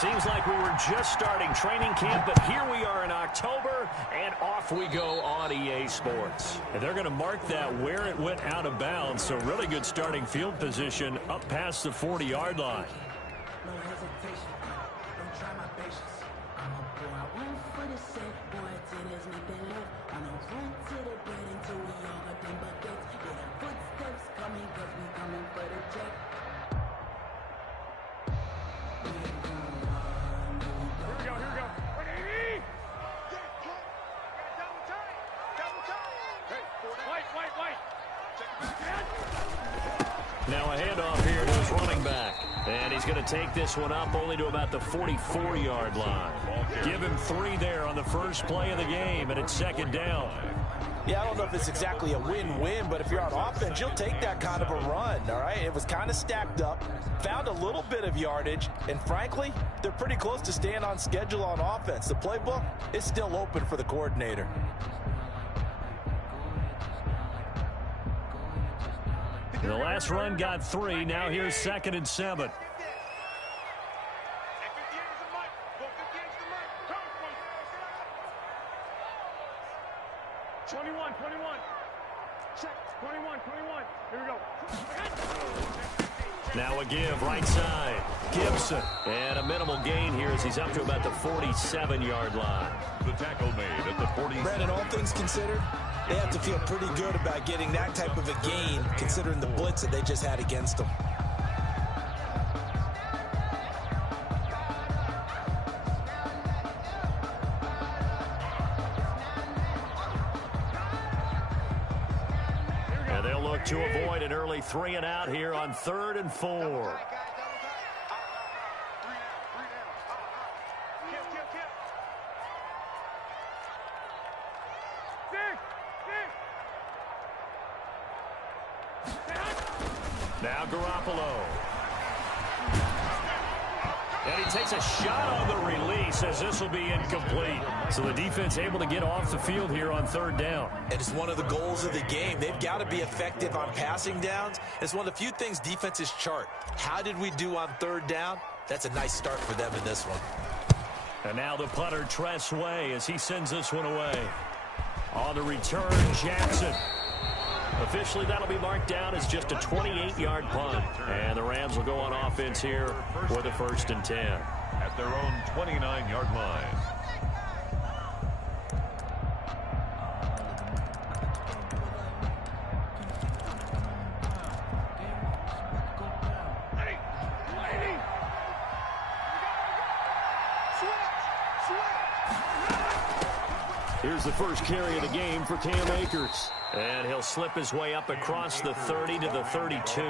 Seems like we were just starting training camp, but here we are in October, and off we go on EA Sports. And they're going to mark that where it went out of bounds, so really good starting field position up past the 40-yard line. No hesitation, don't try my patience. I'm a boy, I went for the set, boy, till there's nothing left. I know run to the bed until we all got them buckets. Yeah, the footsteps coming, cause we coming for the check. Now a handoff here to his running back. And he's going to take this one up only to about the 44-yard line. Give him 3 there on the first play of the game, and it's second down. Yeah, I don't know if it's exactly a win-win, but if you're on offense, you'll take that kind of a run, all right? It was kind of stacked up, found a little bit of yardage, and frankly, they're pretty close to staying on schedule on offense. The playbook is still open for the coordinator. The last run got 3. Now here's 2nd and 7. Now a give, right side. Gibson. And a minimal gain here as he's up to about the 47-yard line. The tackle made at the 40. Brandon, all things considered, they have to feel pretty good about getting that type of a gain, considering the blitz that they just had against them. And they'll look to avoid an early 3 and out here on 3rd and 4. Now Garoppolo. And he takes a shot on the release as this will be incomplete. So the defense able to get off the field here on 3rd down. It is one of the goals of the game. They've got to be effective on passing downs. It's one of the few things defenses chart. How did we do on 3rd down? That's a nice start for them in this one. And now the punter, Tress Way, as he sends this one away. On the return, Jackson. Officially, that'll be marked down as just a 28-yard punt. And the Rams will go on offense here for the 1st and 10. At their own 29-yard line. Here's the first carry of the game for Cam Akers. And he'll slip his way up across the 30 to the 32.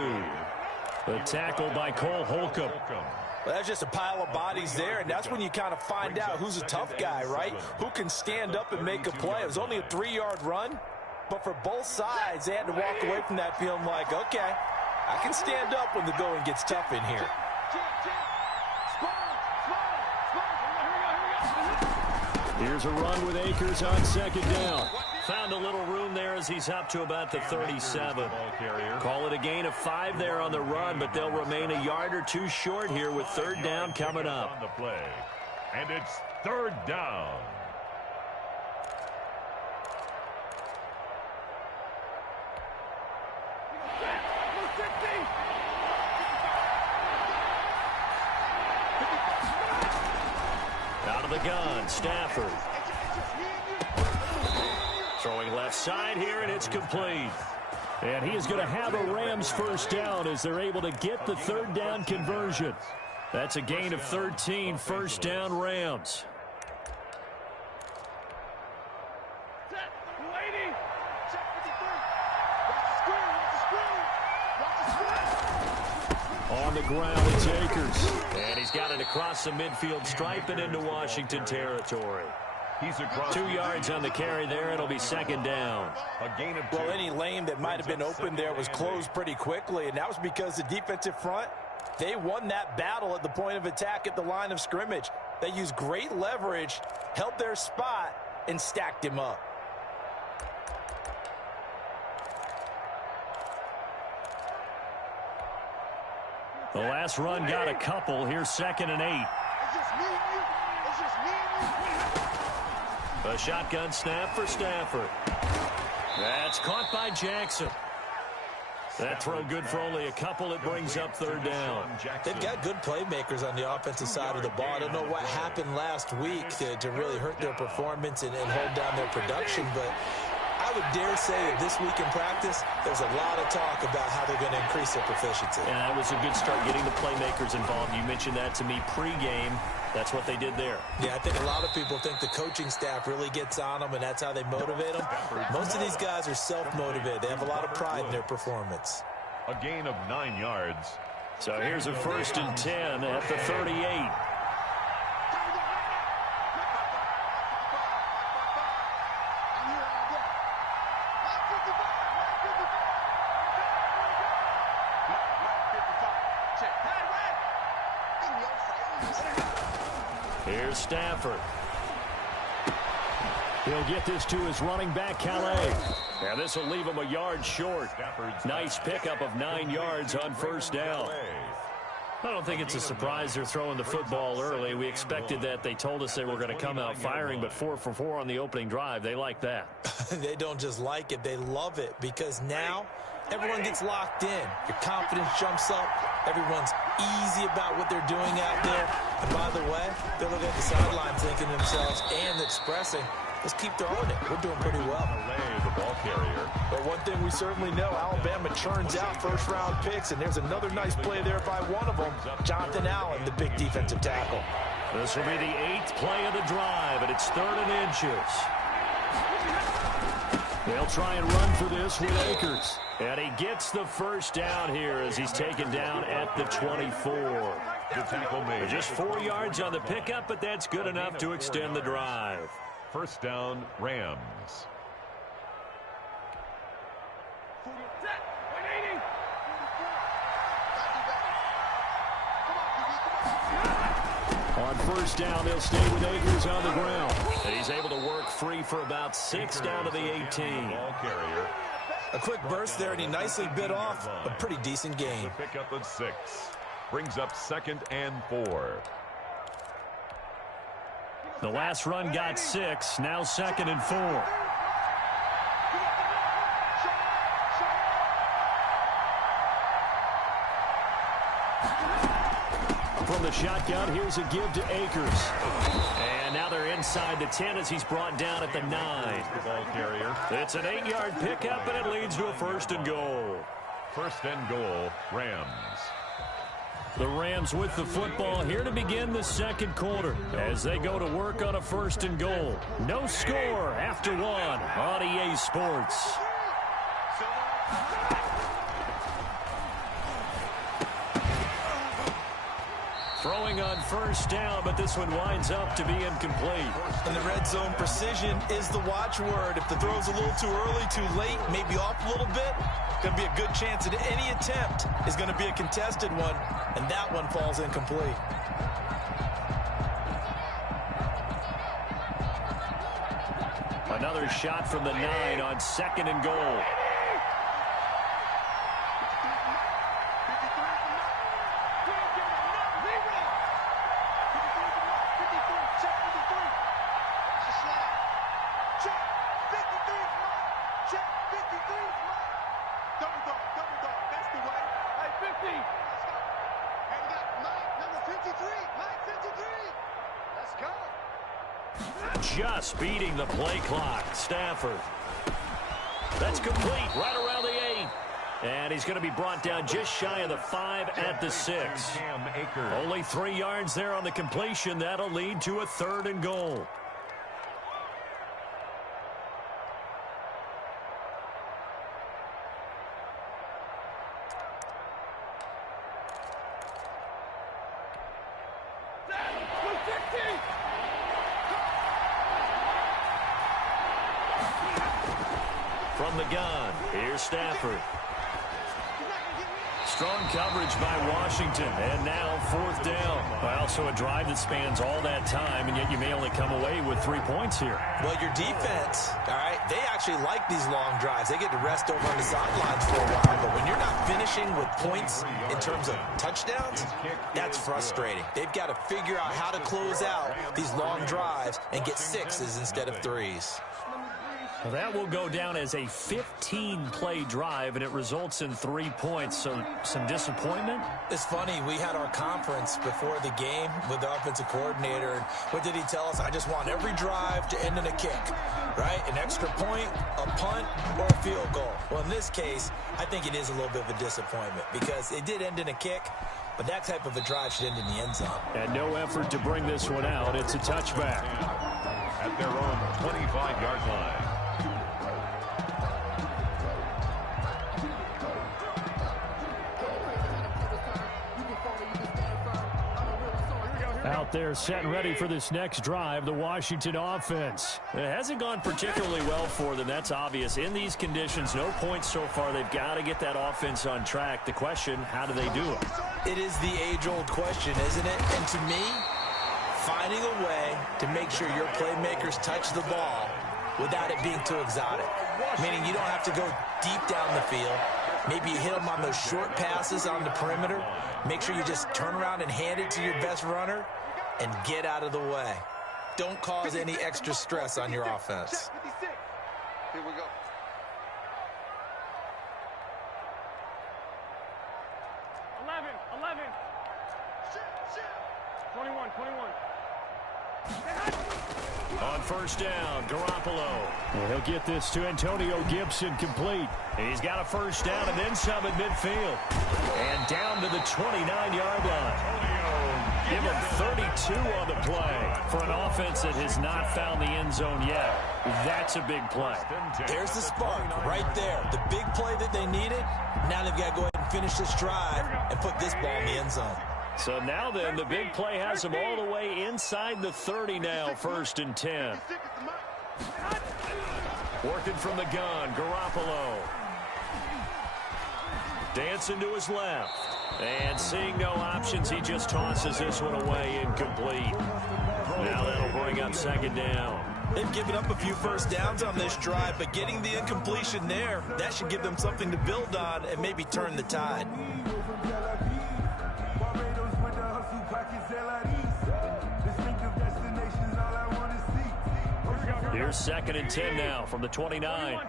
The tackle by Cole Holcomb. Well, that's just a pile of bodies there, and that's when you kind of find out who's a tough guy, right? Who can stand up and make a play. It was only a 3-yard run, but for both sides, they had to walk away from that feeling like, okay, I can stand up when the going gets tough in here. Here's a run with Akers on 2nd down. Found a little room there as he's up to about the 37. Call it a gain of 5 there on the run, but they'll remain a yard or 2 short here with 3rd down coming up. On the play. And it's 3rd down. Out of the gun, Stafford. Throwing left side here, and it's complete. And he is going to have a Rams 1st down as they're able to get the 3rd down conversion. That's a gain of 13, 1st down Rams. On the ground, it's Akers. And he's got it across the midfield stripe and into Washington territory. He's across 2 yards on the carry there. It'll be 2nd down. A gain of 2. Well, any lane that might have been open there was closed pretty quickly, and that was because the defensive front, they won that battle at the point of attack at the line of scrimmage. They used great leverage, held their spot, and stacked him up. The last run got a couple. Here's 2nd and 8. A shotgun snap for Stafford. That's caught by Jackson. That throw good for only a couple. It brings up third down. They've got good playmakers on the offensive side of the ball. I don't know what happened last week to really hurt their performance and hold down their production, but I would dare say that this week in practice, there's a lot of talk about how they're going to increase their proficiency. And that was a good start, getting the playmakers involved. You mentioned that to me pregame. That's what they did there. Yeah, I think a lot of people think the coaching staff really gets on them, and that's how they motivate them. Most of these guys are self-motivated. They have a lot of pride in their performance. A gain of 9 yards. So here's a 1st and 10 at the 38. Here's Stafford. He'll get this to his running back, Calais. And this will leave him a yard short. Nice pickup of 9 yards on 1st down. I don't think it's a surprise they're throwing the football early. We expected that. They told us they were going to come out firing, but 4 for 4 on the opening drive. They like that. They don't just like it, they love it, because now everyone gets locked in. Your confidence jumps up. Everyone's easy about what they're doing out there. And by the way, they're looking at the sideline thinking to themselves and expressing, let's keep throwing it. We're doing pretty well. The ball carrier. But one thing we certainly know, Alabama churns out first-round picks, and there's another nice play there by one of them, Jonathan Allen, the big defensive tackle. This will be the 8th play of the drive, and it's 3rd and inches. They'll try and run for this with Akers. And he gets the 1st down here as he's taken down at the 24. Good tackle made. Just 4 yards on the pickup, but that's good enough to extend the drive. 1st down, Rams. On 1st down, they'll stay with Akers on the ground. And he's able to work free for about 6 down to the 18. Ball carrier. A quick burst there, and he nicely bit off a pretty decent gain. The pickup of 6. Brings up 2nd and 4. The last run got 6. Now 2nd and 4. From the shotgun, here's a give to Akers. And now they're inside the 10 as he's brought down at the 9. Ball carrier. It's an 8-yard pickup, and it leads to a 1st and goal. 1st and goal, Rams. The Rams with the football here to begin the 2nd quarter as they go to work on a 1st and goal. No score after 1 on EA Sports. Throwing on 1st down, but this one winds up to be incomplete. In the red zone, precision is the watchword. If the throw's a little too early, too late, maybe off a little bit, going to be a good chance that any attempt is going to be a contested one, and that one falls incomplete. Another shot from the 9 on 2nd and goal. Just beating the play clock. Stafford. That's complete right around the 8. And he's going to be brought down just shy of the 5 at the 6. Only 3 yards there on the completion. That'll lead to a 3rd and goal. From the gun, here's Stafford. Strong coverage by Washington, and now 4th down. Well, so a drive that spans all that time, and yet you may only come away with 3 points here. Well, your defense, all right, they actually like these long drives. They get to rest over on the sidelines for a while, but when you're not finishing with points in terms of touchdowns, that's frustrating. They've got to figure out how to close out these long drives and get 6s instead of 3s. Well, that will go down as a 15-play drive, and it results in 3 points. So some disappointment? It's funny. We had our conference before the game with the offensive coordinator. And what did he tell us? I just want every drive to end in a kick, right? An extra point, a punt, or a field goal. Well, in this case, I think it is a little bit of a disappointment because it did end in a kick, but that type of a drive should end in the end zone. And no effort to bring this one out. It's a touchback. At their own 25-yard line. Out there set and ready for this next drive, the Washington offense. It hasn't gone particularly well for them, that's obvious. In these conditions, no points so far. They've got to get that offense on track. The question, how do they do it? It is the age-old question, isn't it? And to me, finding a way to make sure your playmakers touch the ball without it being too exotic. Meaning you don't have to go deep down the field. Maybe you hit them on those short passes on the perimeter. Make sure you just turn around and hand it to your best runner and get out of the way. Don't cause any extra stress on your offense. Here we go. 21. On 1st down, Garoppolo. And he'll get this to Antonio Gibson complete. And he's got a 1st down and then some at midfield. And down to the 29-yard line. Give him 32 on the play for an offense that has not found the end zone yet. That's a big play. There's the spark right there. The big play that they needed. Now they've got to go ahead and finish this drive and put this ball in the end zone. So now then, the big play has them all the way inside the 30 now, 1st and 10. Working from the gun, Garoppolo. Dancing to his left. And seeing no options, he just tosses this one away incomplete. Now that'll bring up 2nd down. They've given up a few 1st downs on this drive, but getting the incompletion there, that should give them something to build on and maybe turn the tide. Here's 2nd and 10 now from the 29. 21.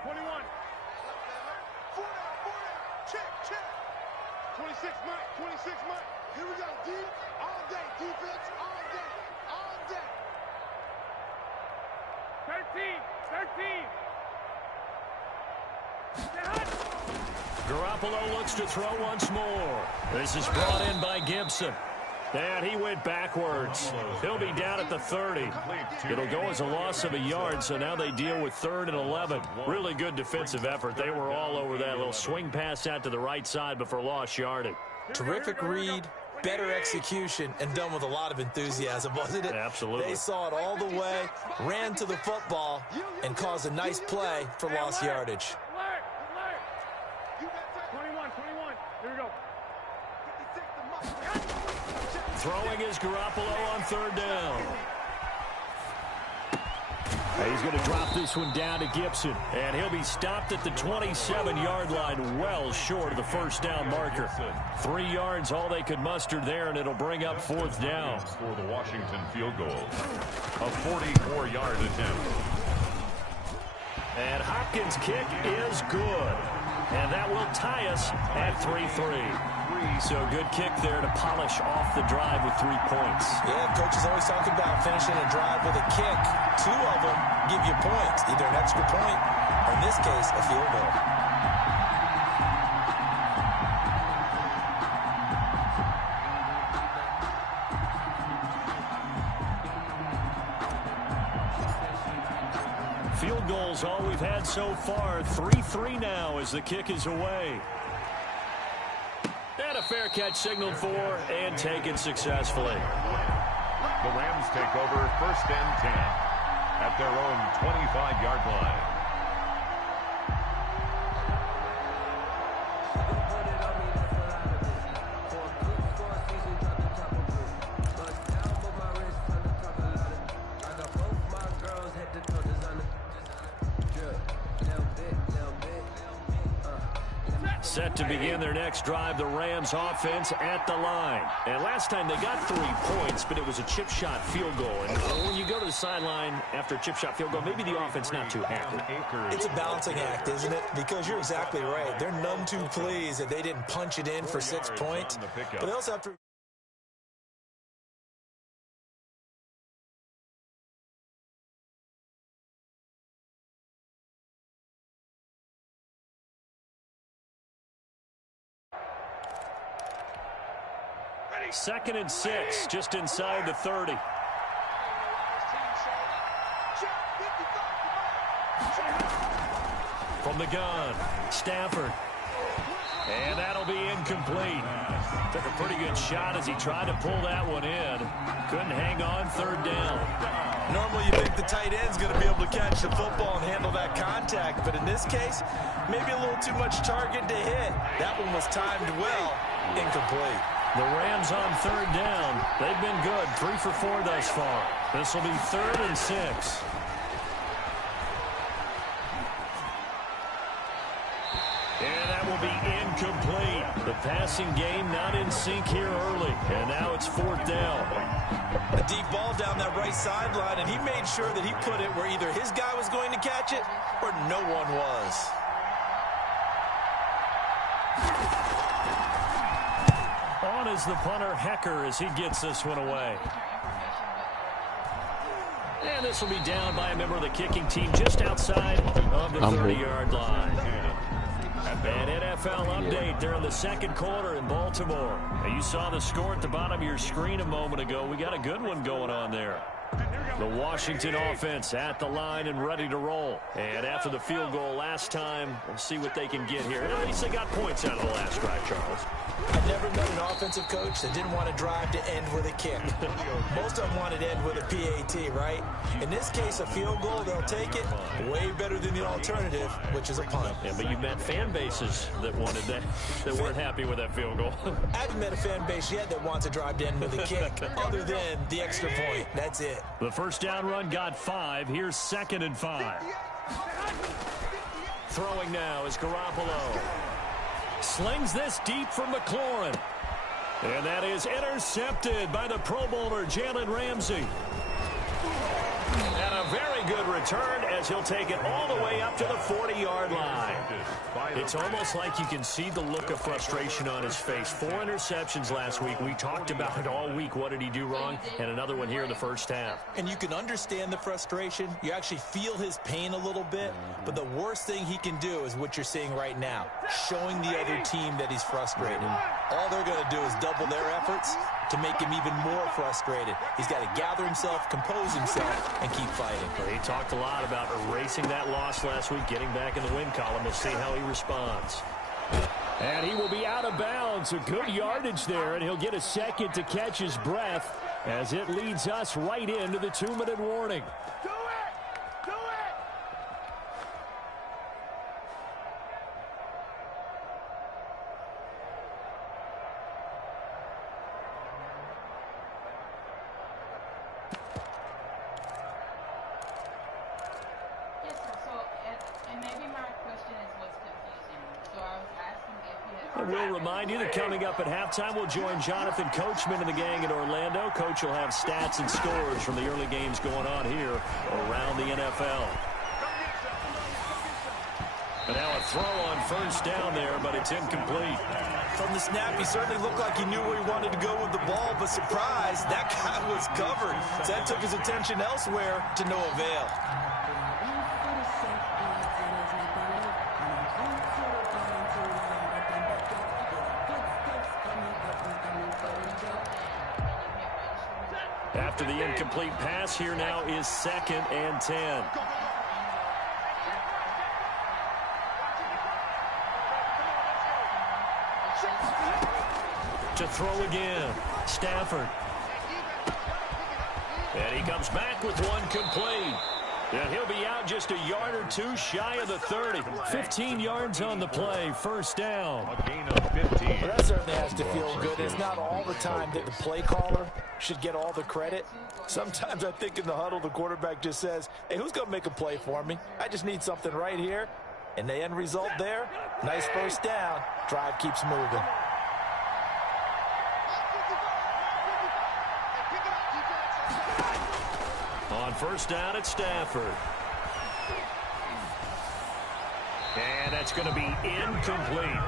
Check. 26 Mike. Here we go, D. All day, defense, all day. 13. Garoppolo looks to throw once more. This is brought in by Gibson. And he went backwards. He'll be down at the 30. It'll go as a loss of a yard, so now they deal with 3rd and 11. Really good defensive effort. They were all over that little swing pass out to the right side, but for lost yardage. Terrific read, better execution, and done with a lot of enthusiasm, wasn't it? Absolutely. They saw it all the way, ran to the football, and caused a nice play for lost yardage. 21. Here we go. Throwing is Garoppolo on 3rd down. He's going to drop this one down to Gibson, and he'll be stopped at the 27-yard line, well short of the 1st down marker. 3 yards, all they could muster there, and it'll bring up 4th down. For the Washington field goal, a 44-yard attempt. And Hopkins' kick is good, and that will tie us at 3-3. So good kick there to polish off the drive with 3 points. Yeah, coaches always talk about finishing a drive with a kick. 2 of them give you points, either an extra point or, in this case, a field goal. Field goals all we've had so far. 3-3 now as the kick is away. And a fair catch signaled for and taken successfully. The Rams take over 1st and 10 at their own 25-yard line. Set to begin their next drive, the Rams offense at the line. And last time they got 3 points, but it was a chip shot field goal. And when you go to the sideline after a chip shot field goal, maybe the offense not too happy. It's a balancing act, isn't it? Because you're exactly right. They're none too pleased that they didn't punch it in for 6 points. But they also have to... Second and 6, just inside the 30. From the gun, Stafford. And that'll be incomplete. Took a pretty good shot as he tried to pull that one in. Couldn't hang on, third down. Normally you think the tight end's going to be able to catch the football and handle that contact, but in this case, maybe a little too much target to hit. That one was timed well, incomplete. The Rams on third down. They've been good, 3 for 4 thus far. This will be 3rd and 6. And that will be incomplete. The passing game not in sync here early. And now it's 4th down. A deep ball down that right sideline, and he made sure that he put it where either his guy was going to catch it or no one was. On is the punter, Hecker, as he gets this one away. And this will be down by a member of the kicking team just outside of the 30-yard line. An NFL update there in the second quarter in Baltimore. Now, you saw the score at the bottom of your screen a moment ago. We got a good one going on there. The Washington offense at the line and ready to roll. And after the field goal last time, we'll see what they can get here. At least they got points out of the last drive, Charles. I've never met an offensive coach that didn't want to drive to end with a kick. Most of them wanted to end with a PAT, right? In this case, a field goal, they'll take it. Way better than the alternative, which is a punt. Yeah, but you've met fan bases that wanted that weren't happy with that field goal. I haven't met a fan base yet that wants to drive to end with a kick, other than the extra point. That's it. The first down run got 5. Here's 2nd and 5. Throwing now is Garoppolo. Slings this deep from McLaurin. And that is intercepted by the Pro Bowler, Jalen Ramsey. And a very good return as he'll take it all the way up to the 40-yard line. It's almost like you can see the look of frustration on his face. 4 interceptions last week. We talked about it all week. What did he do wrong? And another one here in the first half. And you can understand the frustration. You actually feel his pain a little bit. But the worst thing he can do is what you're seeing right now, showing the other team that he's frustrated. All they're going to do is double their efforts to make him even more frustrated. He's got to gather himself, compose himself, and keep fighting. Well, he talked a lot about erasing that loss last week, getting back in the win column. We'll see how he responds. And he will be out of bounds. A good yardage there, and he'll get a second to catch his breath as it leads us right into the 2-minute warning. We'll remind you that coming up at halftime, we'll join Jonathan Coachman and the gang in Orlando. Coach will have stats and scores from the early games going on here around the NFL. And now a throw on first down there, but it's incomplete. From the snap, he certainly looked like he knew where he wanted to go with the ball, but surprise, that guy was covered. So that took his attention elsewhere to no avail. After the incomplete pass, here now is 2nd and 10. To throw again, Stafford. And he comes back with one complete. And he'll be out just a yard or two shy of the 30. 15 yards on the play, first down. A gain of 15. Well, that certainly has to feel good. It's not all the time that the play caller should get all the credit. Sometimes I think in the huddle, the quarterback just says, hey, who's going to make a play for me? I just need something right here. And the end result there, nice first down. Drive keeps moving. On first down at Stafford. And that's going to be incomplete.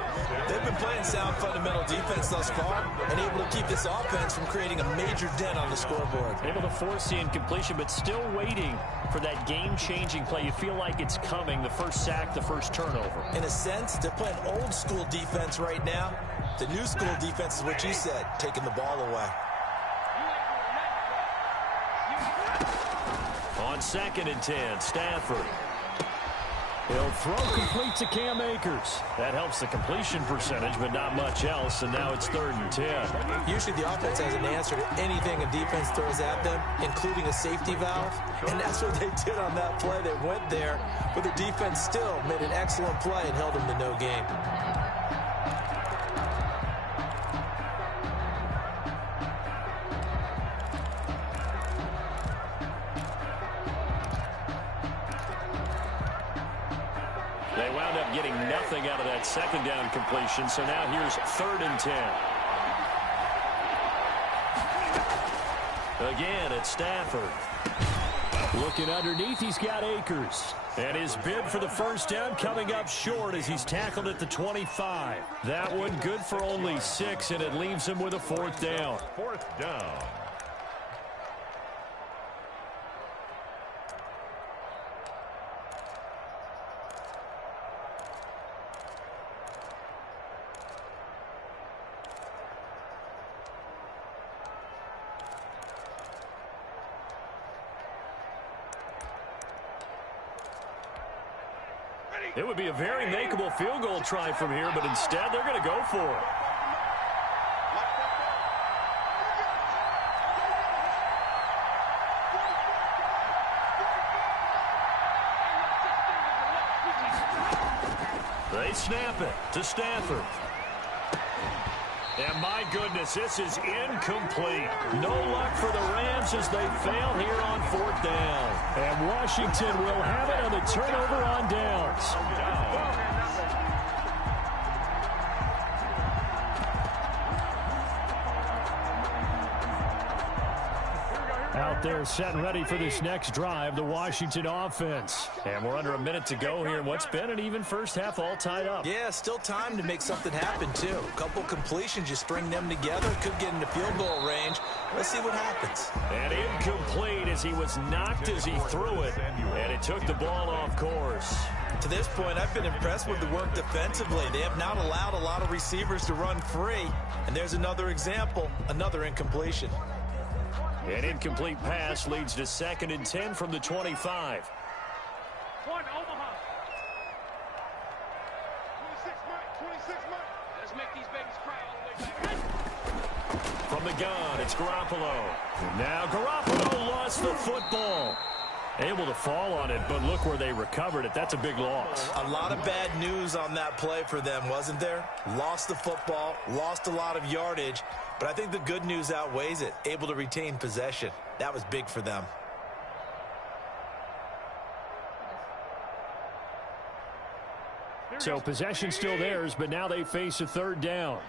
They've been playing sound fundamental defense thus far and able to keep this offense from creating a major dent on the scoreboard. Able to force the incompletion, but still waiting for that game-changing play. You feel like it's coming, the first sack, the first turnover. In a sense, they're playing old-school defense right now. The new school defense is what you said, taking the ball away. On 2nd and 10, Stafford. He'll throw complete to Cam Akers. That helps the completion percentage, but not much else, and now it's 3rd and 10. Usually the offense has an answer to anything a defense throws at them, including a safety valve, and that's what they did on that play. They went there, but the defense still made an excellent play and held them to no gain. They wound up getting nothing out of that 2nd down completion, so now here's 3rd and 10. Again, it's Stafford. Looking underneath, he's got Akers. And his bid for the first down coming up short as he's tackled at the 25. That one good for only 6, and it leaves him with a 4th down. 4th down. It would be a very makeable field goal try from here, but instead they're going to go for it. They snap it to Stafford. And my goodness, this is incomplete. No luck for the Rams as they fail here on 4th down. And Washington will have it on the turnover on downs. Out there set and ready for this next drive, the Washington offense. And we're under a minute to go here in what's been an even first half, all tied up. Yeah, still time to make something happen, too. A couple completions, you string them together, could get into field goal range. Let's see what happens. And incomplete as he was knocked as he threw it, and it took the ball off course. To this point, I've been impressed with the work defensively. They have not allowed a lot of receivers to run free. And there's another example, another incompletion. An incomplete pass leads to 2nd and 10 from the 25. One, Omaha. 26 Mike. Let's make these babies cry all the way back. From the gun, it's Garoppolo. Now Garoppolo lost the football. Able to fall on it, but look where they recovered it. That's a big loss. A lot of bad news on that play for them, wasn't there? Lost the football, lost a lot of yardage, but I think the good news outweighs it. Able to retain possession. That was big for them. So possession still theirs, but now they face a 3rd down.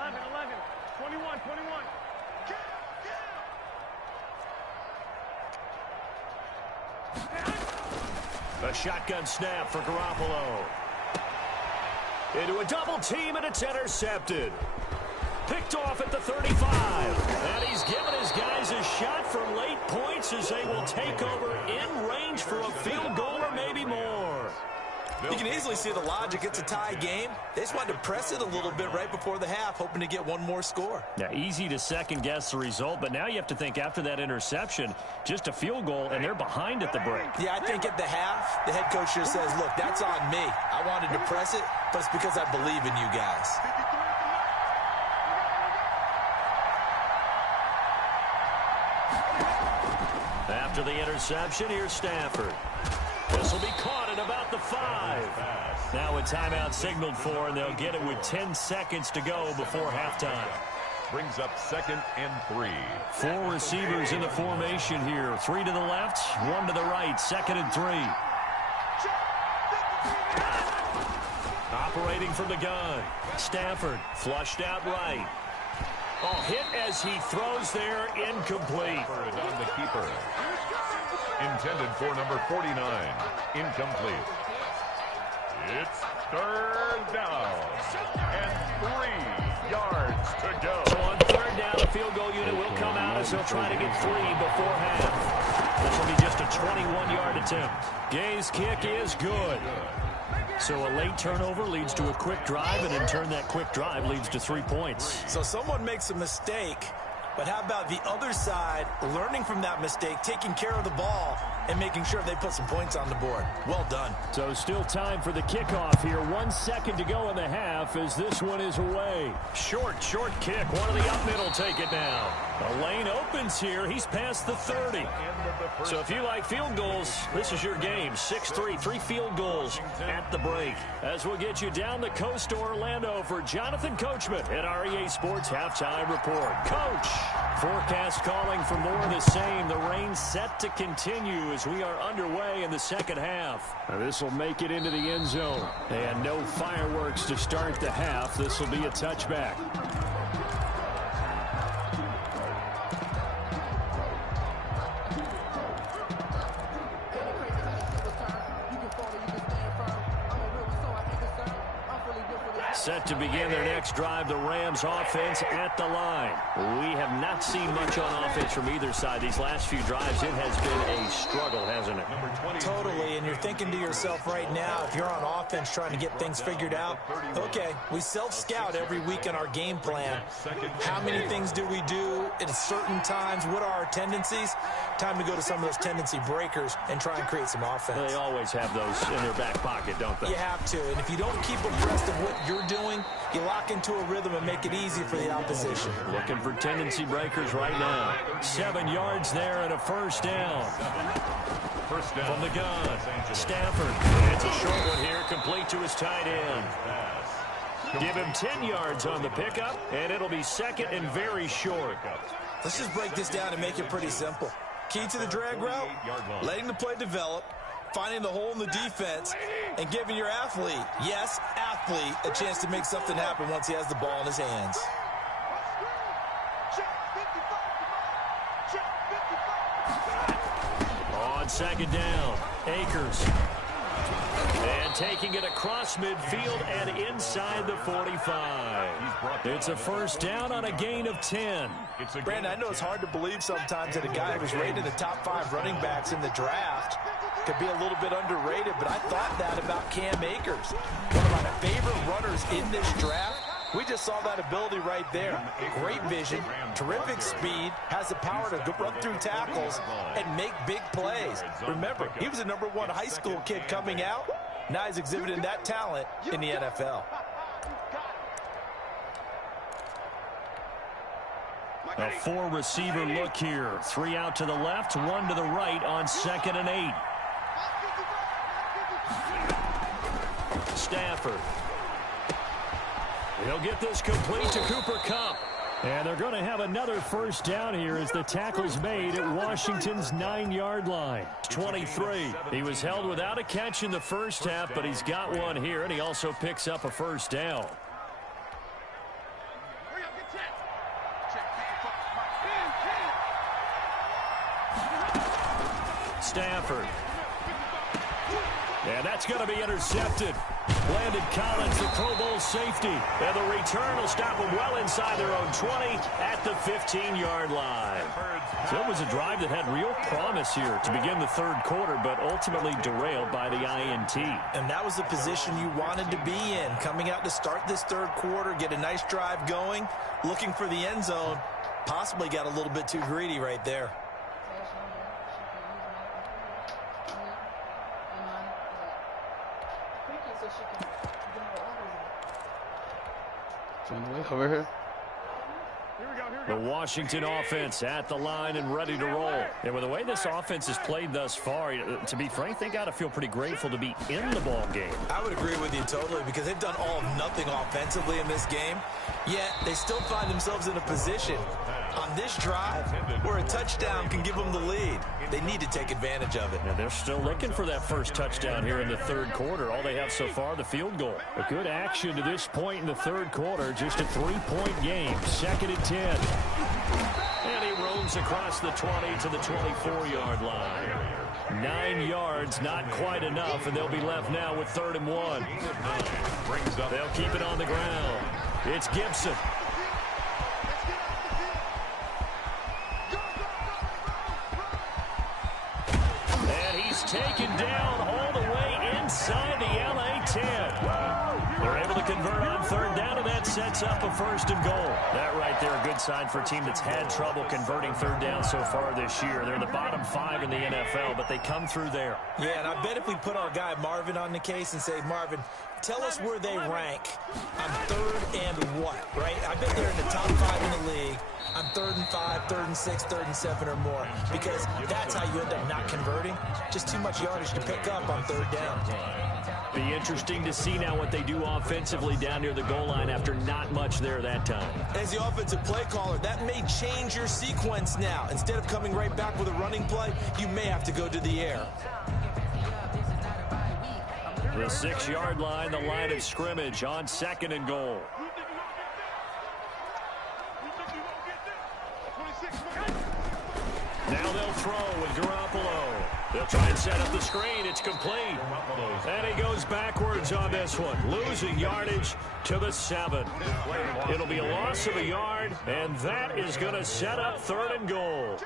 11, 21. A shotgun snap for Garoppolo. Into a double team, and it's intercepted. Picked off at the 35. And he's given his guys a shot for late points as they will take over in range for a field goal or maybe more. You can easily see the logic. It's a tie game. They just wanted to press it a little bit right before the half, hoping to get one more score. Now, easy to second-guess the result, but now you have to think after that interception, just a field goal, and they're behind at the break. Yeah, I think at the half, the head coach just says, look, that's on me. I wanted to press it, but it's because I believe in you guys. After the interception, here's Stafford. This will be caught at about the 5. Now a timeout signaled for, and they'll get it with 10 seconds to go before halftime. Brings up 2nd and 3. 4 receivers in the formation here. 3 to the left, 1 to the right. 2nd and 3. Operating from the gun. Stafford flushed out right. Oh, hit as he throws there, incomplete. On the keeper. Intended for number 49. Incomplete. It's third down. And 3 yards to go. So on third down, the field goal unit will come out as they'll try to get 3 before half. This will be just a 21-yard attempt. Gay's kick is good. So a late turnover leads to a quick drive, and in turn that quick drive leads to 3 points. So someone makes a mistake, but how about the other side learning from that mistake, taking care of the ball, and making sure they put some points on the board? Well done. So still time for the kickoff here. 1 second to go in the half as this one is away. Short kick. One of the up middle take it now. The lane opens here. He's past the 30. So if you like field goals, this is your game. 6-3, 3 field goals at the break. As we'll get you down the coast to Orlando for Jonathan Coachman at REA Sports Halftime Report. Coach, forecast calling for more of the same. The rain set to continue as we are underway in the second half. This will make it into the end zone. And no fireworks to start the half. This will be a touchback. Set to begin their next drive, the Rams offense at the line. We have not seen much on offense from either side. These last few drives, it has been a struggle, hasn't it? Totally, and you're thinking to yourself right now, if you're on offense trying to get things figured out, okay, we self-scout every week in our game plan. How many things do we do at certain times? What are our tendencies? Time to go to some of those tendency breakers and try and create some offense. They always have those in their back pocket, don't they? You have to, and if you don't keep abreast of what you're doing, you lock into a rhythm and make it easy for the opposition. Looking for tendency breakers right now. 7 yards there and a first down. First down. From the gun, Stafford. It's a short one here, complete to his tight end. Give him 10 yards on the pickup, and it'll be second and very short. Let's just break this down and make it pretty simple. Key to the drag route, letting the play develop, finding the hole in the defense, and giving your athlete, yes, athlete, a chance to make something happen once he has the ball in his hands. On second down, Akers. And taking it across midfield and inside the 45. It's a first down on a gain of 10. Brandon, I know it's hard to believe sometimes that a guy who was rated in the top 5 running backs in the draft could be a little bit underrated, but I thought that about Cam Akers. One of my favorite runners in this draft. We just saw that ability right there. Great vision, terrific speed, has the power to run through tackles and make big plays. Remember, he was a #1 high school kid coming out. Now he's exhibiting that talent in the NFL. A 4-receiver look here. 3 out to the left, 1 to the right on 2nd and 8. Stafford. He'll get this complete to Cooper Kupp. And they're going to have another first down here as the tackle's made at Washington's 9-yard line. 23. He was held without a catch in the first half, but he's got one here, and he also picks up a first down. Stafford. And that's going to be intercepted. Landon Collins, the Pro Bowl safety. And the return will stop them well inside their own 20 at the 15-yard line. So it was a drive that had real promise here to begin the third quarter, but ultimately derailed by the INT. And that was the position you wanted to be in. Coming out to start this third quarter, get a nice drive going, looking for the end zone. Possibly got a little bit too greedy right there. Over here. Here we go. The Washington offense at the line and ready to roll. And with the way this offense has played thus far, to be frank, they got to feel pretty grateful to be in the ball game. I would agree with you totally because they've done all of nothing offensively in this game, yet they still find themselves in a position on this drive where a touchdown can give them the lead. They need to take advantage of it. And they're still looking for that first touchdown here in the third quarter. All they have so far, the field goal. A good action to this point in the third quarter. Just a 3-point game. 2nd and 10. And he roams across the 20 to the 24-yard line. 9 yards, not quite enough, and they'll be left now with 3rd and 1. They'll keep it on the ground. It's Gibson. And he's taken down all the way inside the LA 10. They're able to convert on 3rd down, and that sets up a 1st and goal. That right there, a good sign for a team that's had trouble converting 3rd down so far this year. They're in the bottom 5 in the NFL, but they come through there. Yeah, and I bet if we put our guy Marvin on the case and say, Marvin, tell us where they rank on 3rd and what, right? I bet they're in the top 5 in the league on 3rd and 5, 3rd and 6, 3rd and 7 or more, because that's how you end up not converting. Just too much yardage to pick up on 3rd down. Be interesting to see now what they do offensively down near the goal line after not much there that time. As the offensive play caller, that may change your sequence now. Instead of coming right back with a running play, you may have to go to the air. The 6-yard line, the line of scrimmage on 2nd and goal. Now they'll throw with Garoppolo. They'll try and set up the screen. It's complete. And he goes backwards on this one, losing yardage to the 7. It'll be a loss of a yard, and that is going to set up 3rd and goal.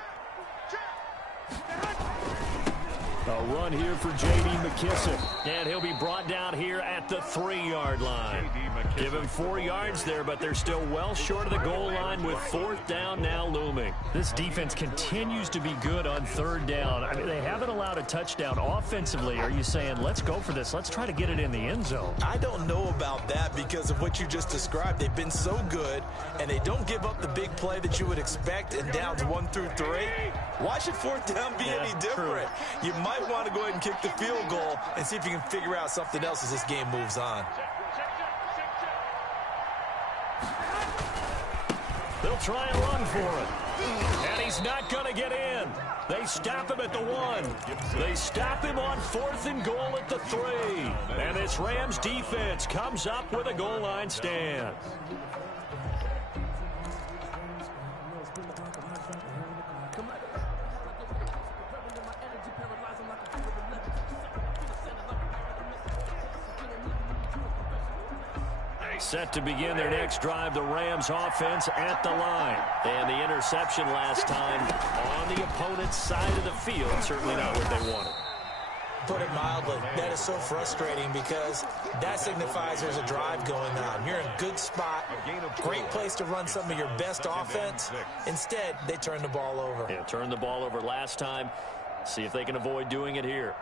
A run here for J.D. McKissick. And he'll be brought down here at the 3-yard line. Give him 4 yards there, but they're still well short of the goal line with 4th down now looming. This defense continues to be good on 3rd down. I mean, they haven't allowed a touchdown offensively. Are you saying, let's go for this? Let's try to get it in the end zone. I don't know about that because of what you just described. They've been so good, and they don't give up the big play that you would expect in downs 1 through 3. Why should 4th down be any different? True. You might want to go ahead and kick the field goal and see if you can figure out something else as this game moves on. They'll try and run for it. And he's not going to get in. They stop him at the 1. They stop him on 4th and goal at the 3. And this Rams defense comes up with a goal line stand. Set to begin their next drive, the Rams offense at the line. And the interception last time on the opponent's side of the field. Certainly not what they wanted. Put it mildly, that is so frustrating because that signifies there's a drive going on. You're in a good spot, great place to run some of your best offense. Instead, they turn the ball over. Yeah, turned the ball over last time. See if they can avoid doing it here.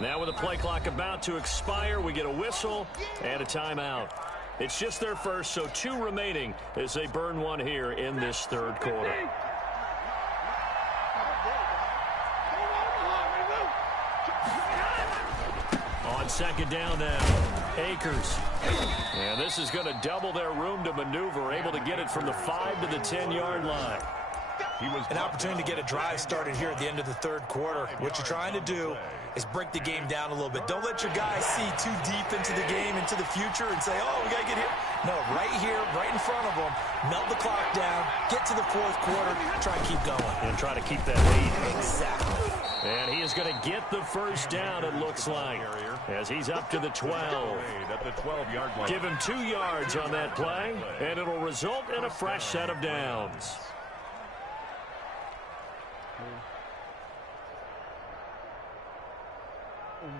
Now with the play clock about to expire, we get a whistle and a timeout. It's just their first, so 2 remaining as they burn 1 here in this 3rd quarter. On 2nd down now, Akers. And this is going to double their room to maneuver, able to get it from the 5 to the 10-yard line. An opportunity to get a drive started here at the end of the 3rd quarter. What you're trying to do is break the game down a little bit. Don't let your guys see too deep into the game, into the future, and say, oh, we got to get here. No, right here, right in front of them, melt the clock down, get to the 4th quarter, try and keep going. And try to keep that lead. Exactly. And he is going to get the first down, it looks like, as he's up to the 12. Give him 2 yards on that play, and it'll result in a fresh set of downs. And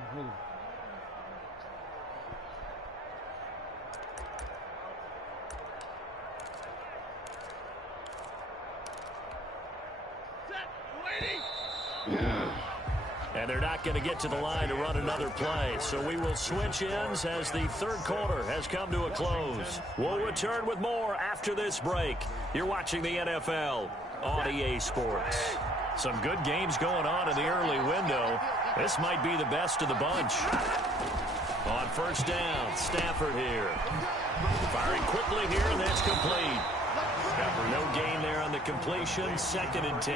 they're not going to get to the line to run another play. So we will switch ends as the third quarter has come to a close. We'll return with more after this break. You're watching the NFL on EA Sports. Some good games going on in the early window. This might be the best of the bunch. On first down, Stafford here. Firing quickly here, and that's complete. No gain there on the completion. 2nd and 10.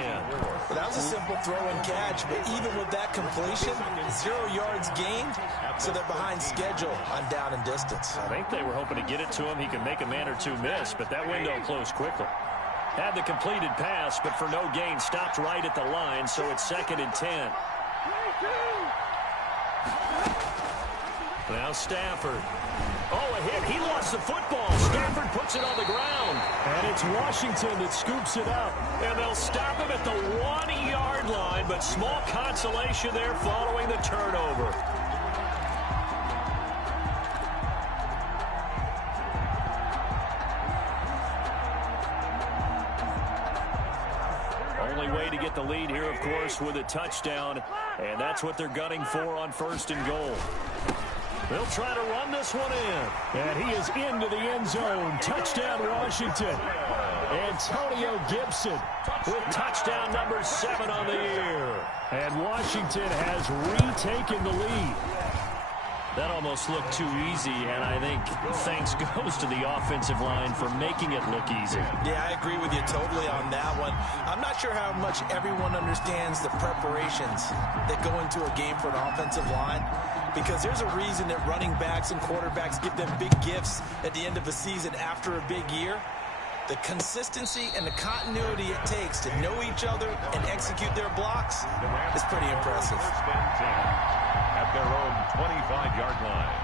That was a simple throw and catch, but even with that completion, 0 yards gained, so they're behind schedule on down and distance. I think they were hoping to get it to him. He could make a man or two miss, but that window closed quickly. Had the completed pass, but for no gain, stopped right at the line, so it's 2nd and 10. Now Stafford. Oh, a hit. He lost the football. Stafford puts it on the ground. And it's Washington that scoops it up. And they'll stop him at the 1-yard line, but small consolation there following the turnover. Only way to get the lead here, of course, with a touchdown. And that's what they're gunning for on 1st and goal. They'll try to run this one in. And he is into the end zone. Touchdown, Washington. Antonio Gibson with touchdown number 7 on the year. And Washington has retaken the lead. That almost looked too easy, and I think thanks goes to the offensive line for making it look easy. Yeah, I agree with you totally on that one. I'm not sure how much everyone understands the preparations that go into a game for an offensive line, because there's a reason that running backs and quarterbacks give them big gifts at the end of a season after a big year. The consistency and the continuity it takes to know each other and execute their blocks is pretty impressive. At their own 25-yard line.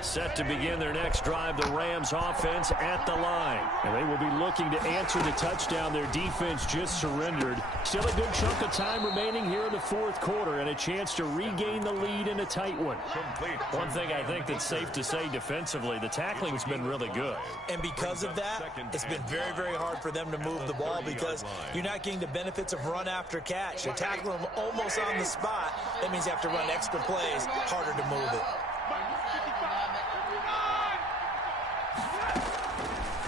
Set to begin their next drive, the Rams offense at the line. And they will be looking to answer the touchdown their defense just surrendered. Still a good chunk of time remaining here in the 4th quarter and a chance to regain the lead in a tight one. One thing I think that's safe to say defensively, the tackling's been really good. And because of that, it's been very, very hard for them to move the ball because you're not getting the benefits of run after catch. You're tackling them almost on the spot. That means you have to run extra plays, harder to move it.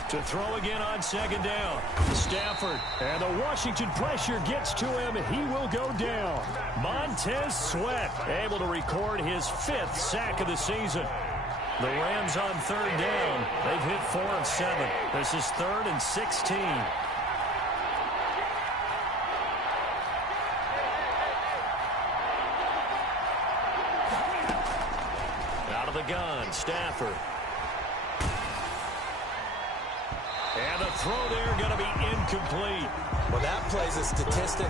To throw again on 2nd down. Stafford. And the Washington pressure gets to him. He will go down. Montez Sweat able to record his 5th sack of the season. The Rams on 3rd down. They've hit 4 of 7. This is 3rd and 16. Out of the gun, Stafford. And the throw there going to be incomplete. Well, that plays a statistic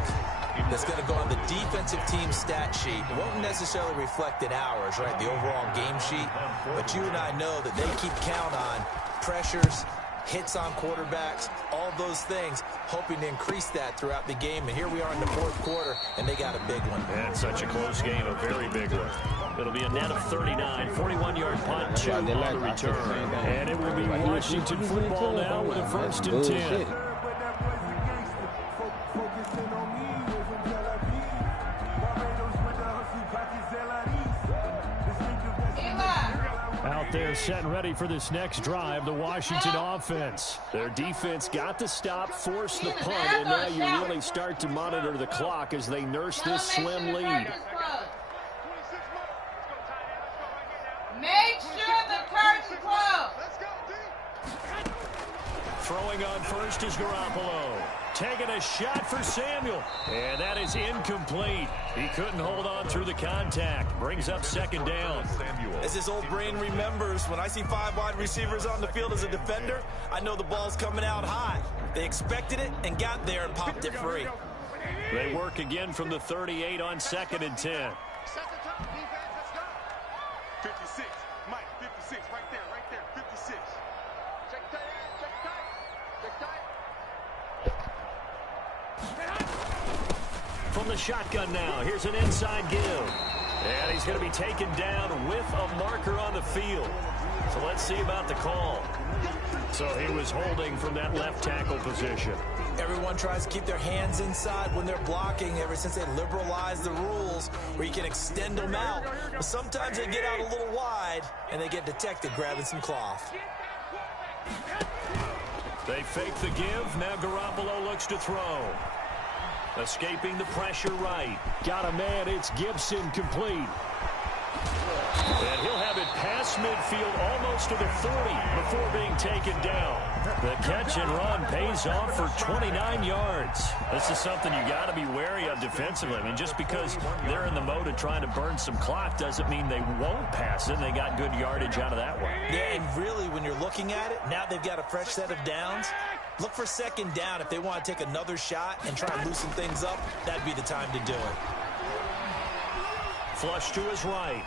that's going to go on the defensive team stat sheet. It won't necessarily reflect in ours, right, the overall game sheet. But you and I know that they keep count on pressures, hits on quarterbacks, all those things, hoping to increase that throughout the game. And here we are in the 4th quarter, and they got a big one. And such a close game, a very big one. It'll be a net of 39, 41-yard punt, 2 on the return. And it will be Washington football now with a 1st and 10. Out there set and ready for this next drive, the Washington offense. Their defense got the stop, forced the punt, and now you really start to monitor the clock as they nurse this slim lead. Make sure the curtain's closed. Throwing on first is Garoppolo. Taking a shot for Samuel. And that is incomplete. He couldn't hold on through the contact. Brings up 2nd down. As his old brain remembers, when I see 5 wide receivers on the field as a defender, I know the ball's coming out high. They expected it and got there and popped it free. They work again from the 38 on 2nd and 10. at the top. Defense, let's go. 56. Mike, 56. Right there, right there. 56. Check tight end. Check tight. Check tight. From the shotgun now, here's an inside give. And he's going to be taken down with a marker on the field. So let's see about the call. So he was holding from that left tackle position. Everyone tries to keep their hands inside when they're blocking ever since they liberalized the rules where you can extend them out. But sometimes they get out a little wide and they get detected grabbing some cloth. They fake the give. Now Garoppolo looks to throw. Escaping the pressure right. Got a man. It's Gibson complete. And he'll have it past midfield almost to the 40 before being taken down. The catch and run pays off for 29 yards. This is something you got to be wary of defensively. I mean, just because they're in the mode of trying to burn some clock doesn't mean they won't pass it. And they got good yardage out of that one. Yeah, and really, when you're looking at it, now they've got a fresh set of downs. Look for second down if they want to take another shot and try and loosen things up. That'd be the time to do it. Flush to his right.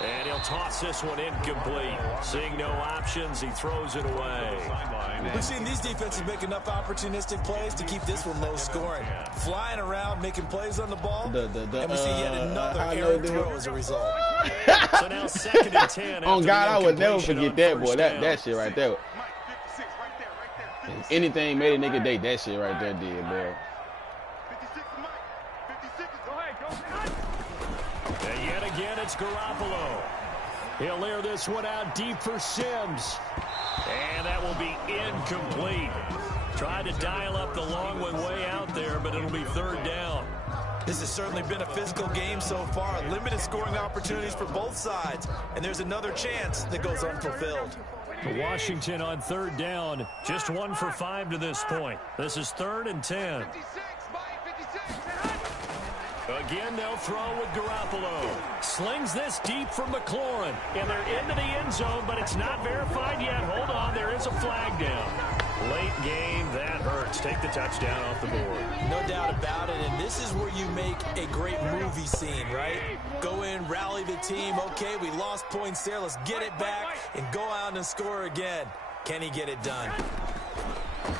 And he'll toss this one incomplete. Seeing no options, he throws it away. We've seen these defenses make enough opportunistic plays to keep this one low scoring. Flying around, making plays on the ball, and we see yet another errant throw as a result. So now 2nd and 10. On God, I would never forget that, boy. That shit right there. Anything made a nigga day, that shit right there did, bro. 56 Mike. 56 is And yet again, it's Garoppolo. He'll air this one out deep for Sims. And that will be incomplete. Tried to dial up the long one way out there, but it'll be 3rd down. This has certainly been a physical game so far. Limited scoring opportunities for both sides. And there's another chance that goes unfulfilled. Washington on 3rd down. Just 1 for 5 to this point. This is 3rd and 10. 56 Mike. 56. Again, they'll throw with Garoppolo. Slings this deep from McLaurin. And they're into the end zone, but it's not verified yet. Hold on, there is a flag down. Late game, that hurts. Take the touchdown off the board. No doubt about it, and this is where you make a great movie scene, right? Go in, rally the team. Okay, we lost points there. Let's get it back and go out and score again. Can he get it done?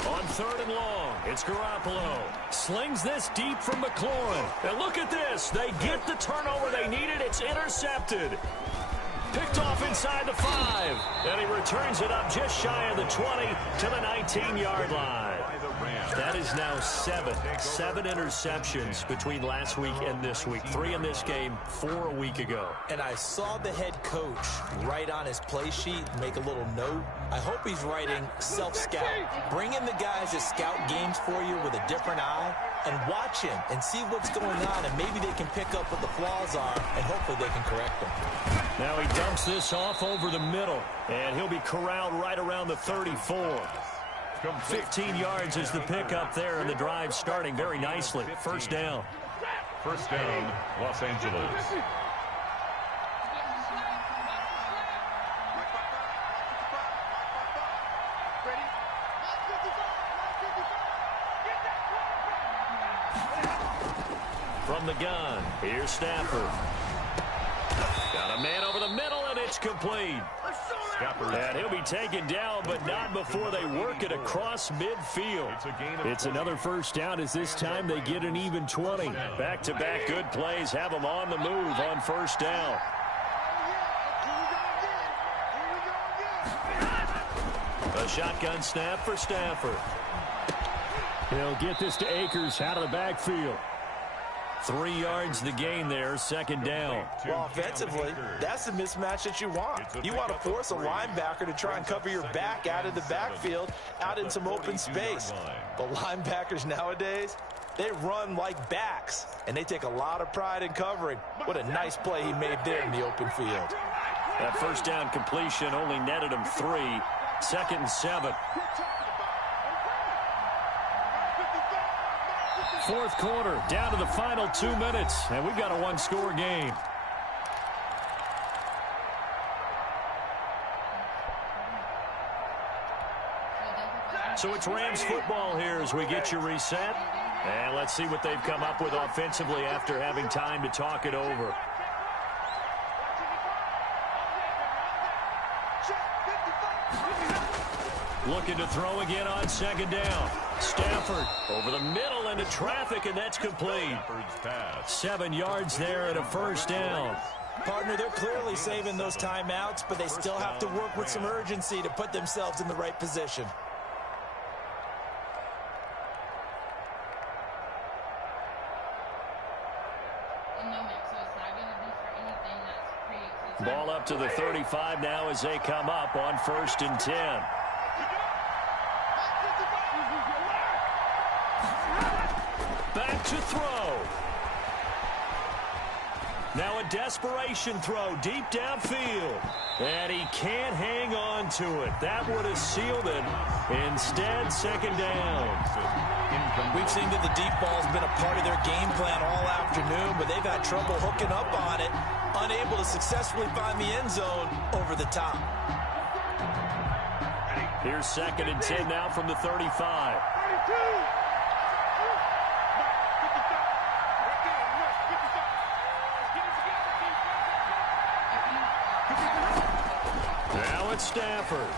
On 3rd and long, it's Garoppolo. Slings this deep from McLaurin. And look at this. They get the turnover they needed. It's intercepted. Picked off inside the 5. And he returns it up just shy of the 20 to the 19-yard line. That is now 7 interceptions between last week and this week. 3 in this game, 4 a week ago. And I saw the head coach write on his play sheet, make a little note. I hope he's writing self-scout. Bring in the guys that scout games for you with a different eye and watch him and see what's going on, and maybe they can pick up what the flaws are, and hopefully they can correct them. Now he dumps this off over the middle, and he'll be corralled right around the 34. 15 yards is the pickup there, and the drive starting very nicely. 1st down. 1st down, Los Angeles. From the gun, here's Stafford. Got a man over the middle, and it's complete. And he'll be taken down, but not before they work it across midfield. It's another 1st down as this time they get an even 20. Back-to-back good plays have them on the move on 1st down. A shotgun snap for Stafford. He'll get this to Akers out of the backfield. 3 yards the gain there, 2nd down. Well, offensively, that's the mismatch that you want. You want to force a linebacker to try and cover your back out of the backfield, out in some open space. But linebackers nowadays, they run like backs, and they take a lot of pride in covering. What a nice play he made there in the open field. That 1st down completion only netted him 3. 2nd and 7. 4th quarter, down to the final 2 minutes, and we've got a 1-score game. So it's Rams football here as we get you reset. And let's see what they've come up with offensively after having time to talk it over. Looking to throw again on second down. Stafford over the middle into traffic, and that's complete. 7 yards there and a first down. Partner, they're clearly saving those timeouts, but they still have to work with some urgency to put themselves in the right position. Ball up to the 35 now as they come up on 1st and 10. Back to throw. Now a desperation throw deep downfield. And he can't hang on to it. That would have sealed it. Instead, second down. We've seen that the deep ball's been a part of their game plan all afternoon, but they've had trouble hooking up on it, unable to successfully find the end zone over the top. Here's 2nd and 10 now from the 35. Now it's Stafford.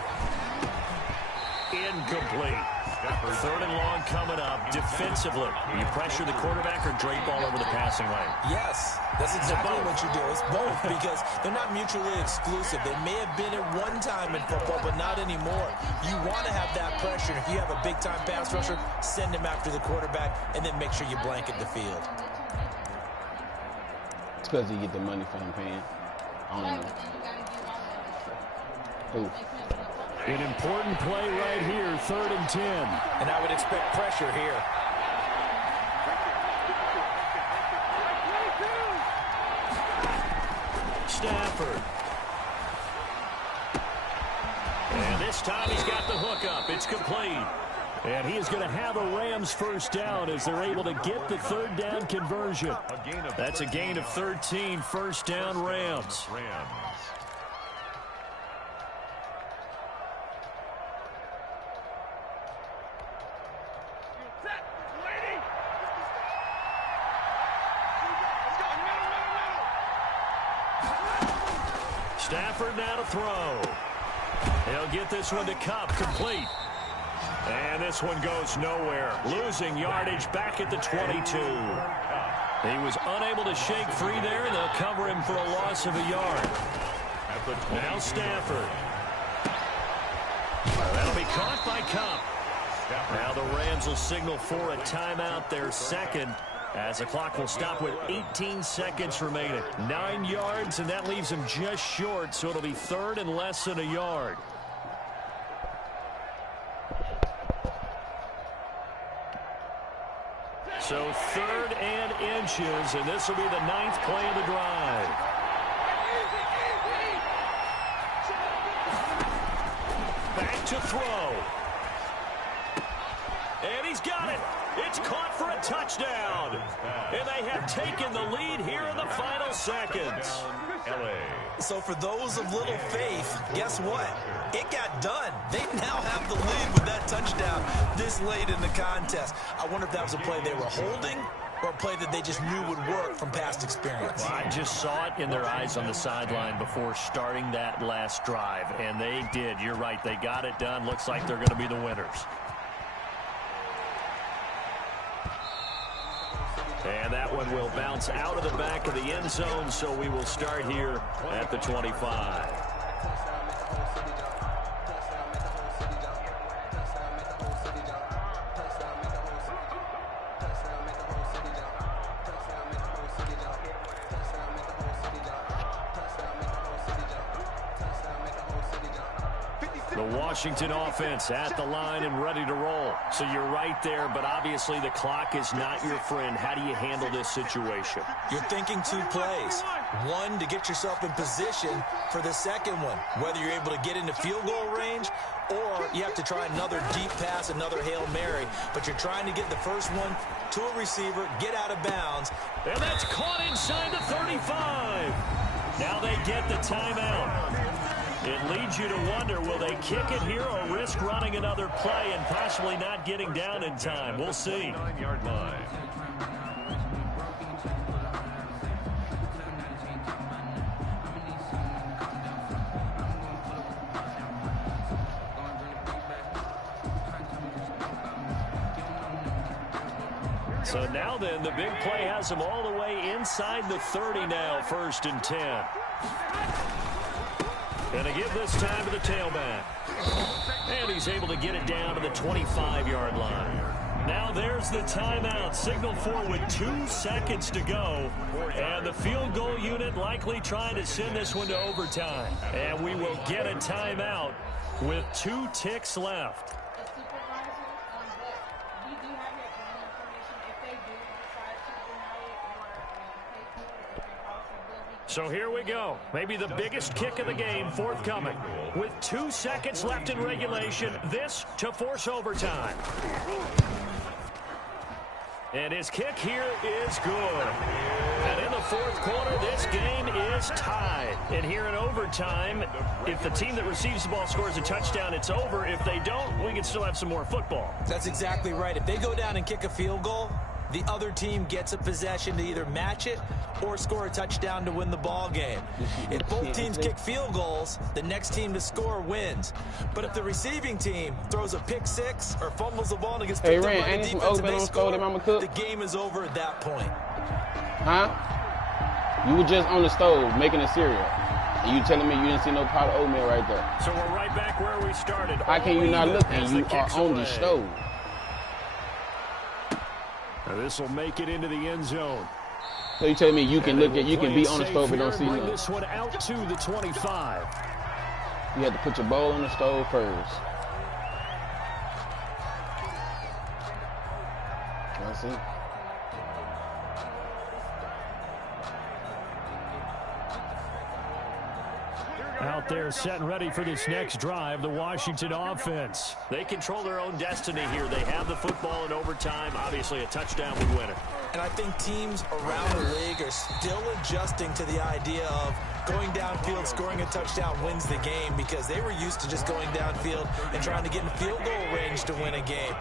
Incomplete. 3rd and long coming up. Defensively, you pressure the quarterback or drape all over the passing lane? Yes, that's exactly what you do. It's both because they're not mutually exclusive. They may have been at one time in football, but not anymore. You want to have that pressure. If you have a big-time pass rusher, send him after the quarterback, and then make sure you blanket the field. It's because you get the money for him paying. I don't know. Who? An important play right here, 3rd and 10. And I would expect pressure here. Stafford. And this time he's got the hook up. It's complete. And he is going to have a Rams first down as they're able to get the 3rd down conversion. That's a gain of 13, first down Rams. Stafford now to throw. He'll get this one to Cup, complete. And this one goes nowhere. Losing yardage back at the 22. He was unable to shake free there, and they'll cover him for a loss of a yard. Now Stafford. That'll be caught by Cup. Now the Rams will signal for a timeout, their second, as the clock will stop with 18 seconds remaining. 9 yards, and that leaves him just short, so it'll be 3rd and less than a yard. So 3rd and inches, and this will be the 9th play of the drive. Back to throw. And he's got it. It's caught for a touchdown. And they have taken the lead here in the final seconds. So for those of little faith, guess what? It got done. They now have the lead with that touchdown this late in the contest. I wonder if that was a play they were holding or a play that they just knew would work from past experience. Well, I just saw it in their eyes on the sideline before starting that last drive, and they did. You're right. They got it done. Looks like they're going to be the winners. And that one will bounce out of the back of the end zone, so we will start here at the 25. The Washington offense at the line and ready to roll. So you're right there, but obviously the clock is not your friend. How do you handle this situation? You're thinking 2 plays. One, to get yourself in position for the second one, whether you're able to get into field goal range or you have to try another deep pass, another Hail Mary. But you're trying to get the first one to a receiver, get out of bounds. And that's caught inside the 35. Now they get the timeout. It leads you to wonder, will they kick it here or risk running another play and possibly not getting down in time? We'll see. 9-yard line. So now then, the big play has him all the way inside the 30 now, 1st and 10. Going to give this time to the tailback. And he's able to get it down to the 25-yard line. Now there's the timeout. Signal for with 2 seconds to go. And the field goal unit likely trying to send this one to overtime. And we will get a timeout with 2 ticks left. So here we go. Maybe the biggest kick of the game forthcoming. With 2 seconds left in regulation, this to force overtime. And his kick here is good. And in the 4th quarter, this game is tied. And here in overtime, if the team that receives the ball scores a touchdown, it's over. If they don't, we can still have some more football. That's exactly right. If they go down and kick a field goal, the other team gets a possession to either match it or score a touchdown to win the ball game. If both teams kick field goals, the next team to score wins. But if the receiving team throws a pick 6 or fumbles the ball and gets picked up by the defense and they score, the game is over at that point. Huh? You were just on the stove making a cereal. And you telling me you didn't see no pot of oatmeal right there. So we're right back where we started. How can you not look and you are on the stove? This will make it into the end zone. So you telling me you can look at, you can be on the stove and don't see nothing? nothing? This one out to the 25. You have to put your bowl on the stove first. I see. Out there set and ready for this next drive, the Washington offense. They control their own destiny here. They have the football in overtime. Obviously, a touchdown would win it. And I think teams around the league are still adjusting to the idea of going downfield, scoring a touchdown wins the game, because they were used to just going downfield and trying to get in field goal range to win a game.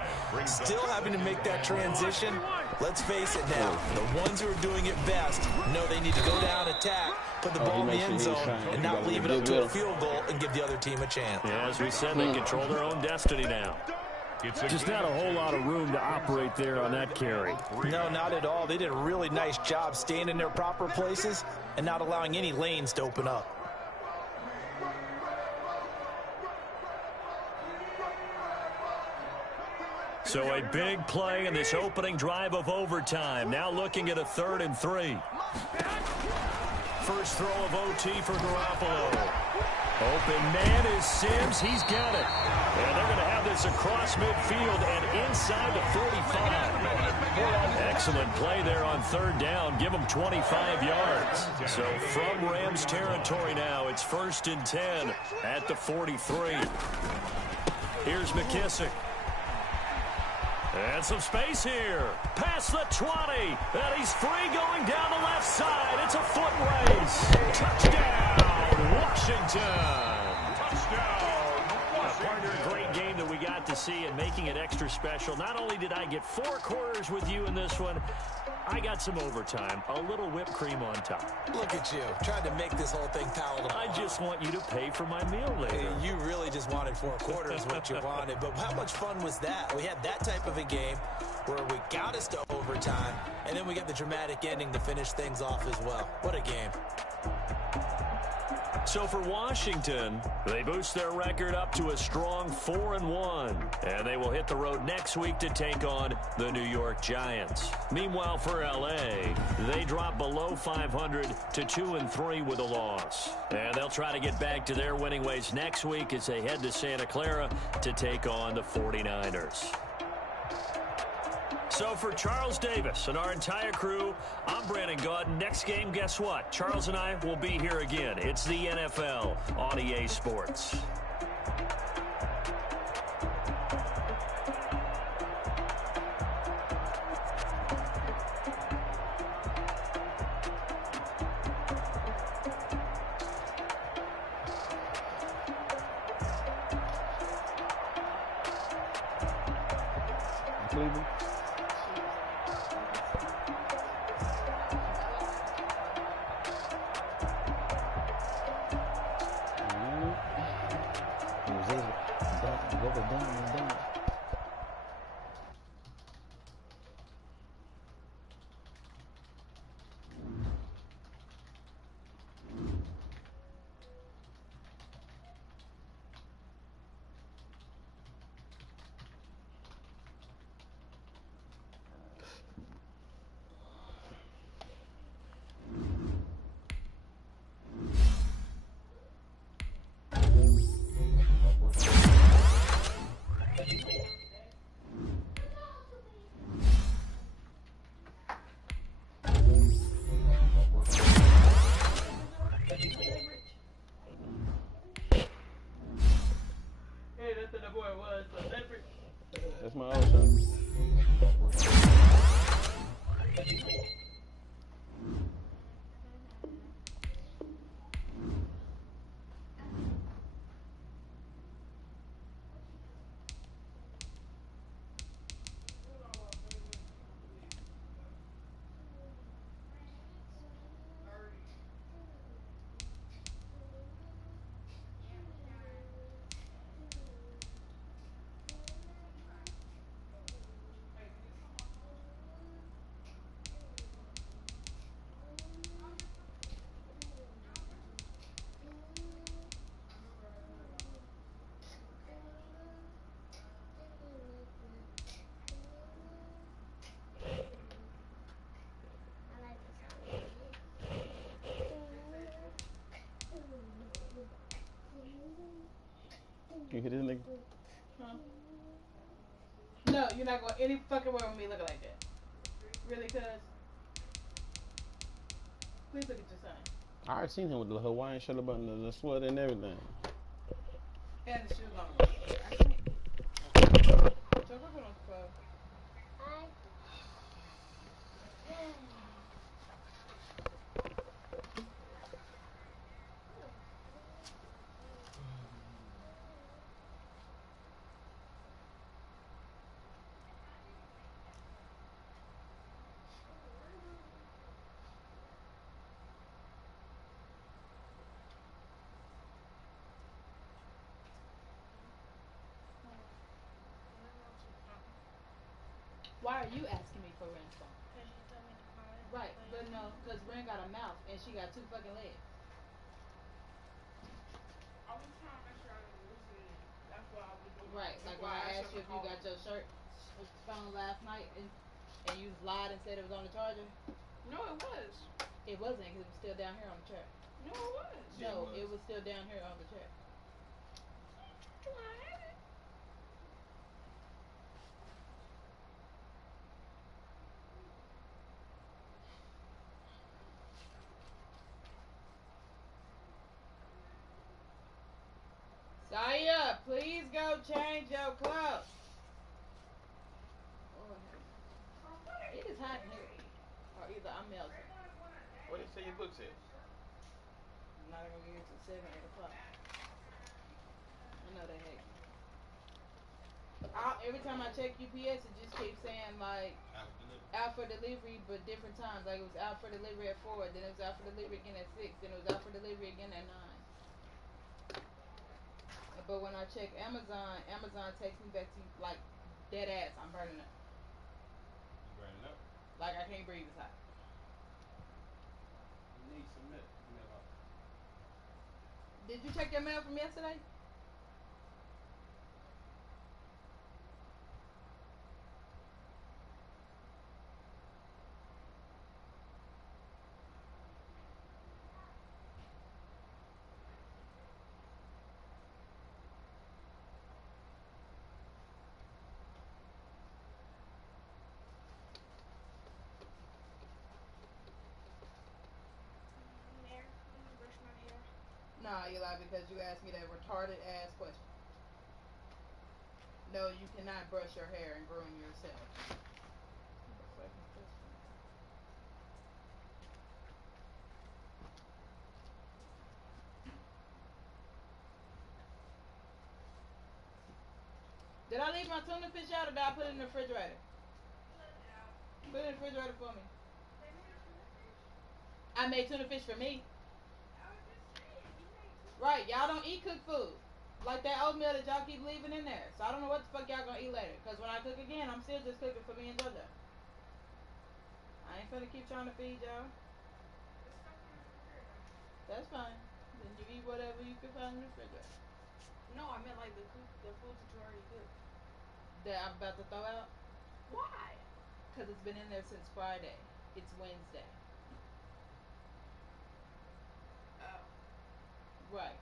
Still having to make that transition. Let's face it now, the ones who are doing it best know they need to go down, attack, put the ball in the end zone, and not leave it up to a field goal and give the other team a chance. Yeah, as we said, they control their own destiny now. Just not a whole lot of room to operate there on that carry. No, not at all. They did a really nice job staying in their proper places and not allowing any lanes to open up. So a big play in this opening drive of overtime. Now looking at a 3rd and 3. First throw of OT for Garoppolo. Open man is Sims. He's got it. And they're going to have this across midfield and inside the 45. Excellent play there on 3rd down. Give them 25 yards. So from Rams territory now, it's 1st and 10 at the 43. Here's McKissick. And some space here. Past the 20. And he's free going down the left side. It's a foot race. Touchdown, Washington. Partner, a great game that we got to see and making it extra special. Not only did I get 4 quarters with you in this one, I got some overtime. A little whipped cream on top. Look at you, trying to make this whole thing palatable. I just want you to pay for my meal later. You really just wanted 4 quarters what you wanted. But how much fun was that? We had that type of a game where we got us to overtime, and then we got the dramatic ending to finish things off as well. What a game. So for Washington, they boost their record up to a strong 4-1. And they will hit the road next week to take on the New York Giants. Meanwhile, for L.A., they drop below 500 to 2-3 with a loss. And they'll try to get back to their winning ways next week as they head to Santa Clara to take on the 49ers. So for Charles Davis and our entire crew, I'm Brandon Gaudin. Next game, guess what? Charles and I will be here again. It's the NFL on EA Sports. sleeping? What was done was done. That's my old son. You hear this nigga? Huh? No, you're not going any fucking way with me looking like that. Really, cuz? Please look at your son. I already seen him with the Hawaiian shirt about the sweater and everything. And the shoes on. I can't. So go put on the clothes. Why are you asking me for Ren's phone? Because you told me to call it. Right, but no, because Ren got a mouth and she got 2 fucking legs. I was trying to make sure I didn't lose it. That's why I was doing. Right, like when I asked you if you got your shirt phone last night and you lied and said it was on the charger. No, it was. It wasn't because it was still down here on the track. No, it was. No, it was still down here on the track. Do I have it? Saya, please go change your clothes. It is hot in here. Or either I'm melting. What did you say your book said? I'm not gonna get here till 7, 8 o'clock. I know they hate me. Every time I check UPS, it just keeps saying like out for delivery, but different times. Like it was out for delivery at 4, then it was out for delivery again at 6, then it was out for delivery again at 9. But when I check Amazon, Amazon takes me back to like dead ass. I'm burning up. You burning up? Like I can't breathe. It's hot. You need some milk. Did you check your mail from yesterday? Nah, Eli, because you asked me that retarded ass question. No, you cannot brush your hair and groom yourself. Did I leave my tuna fish out or did I put it in the refrigerator? Put it in the refrigerator for me. I made tuna fish for me. Right, y'all don't eat cooked food. Like that oatmeal that y'all keep leaving in there. So I don't know what the fuck y'all gonna eat later. Because when I cook again, I'm still just cooking for me and JoJo. I ain't finna keep trying to feed y'all. That's fine. Then you eat whatever you can find in the refrigerator. No, I meant like the food that you already cooked. That I'm about to throw out? Why? Because it's been in there since Friday. It's Wednesday. Oh. Right.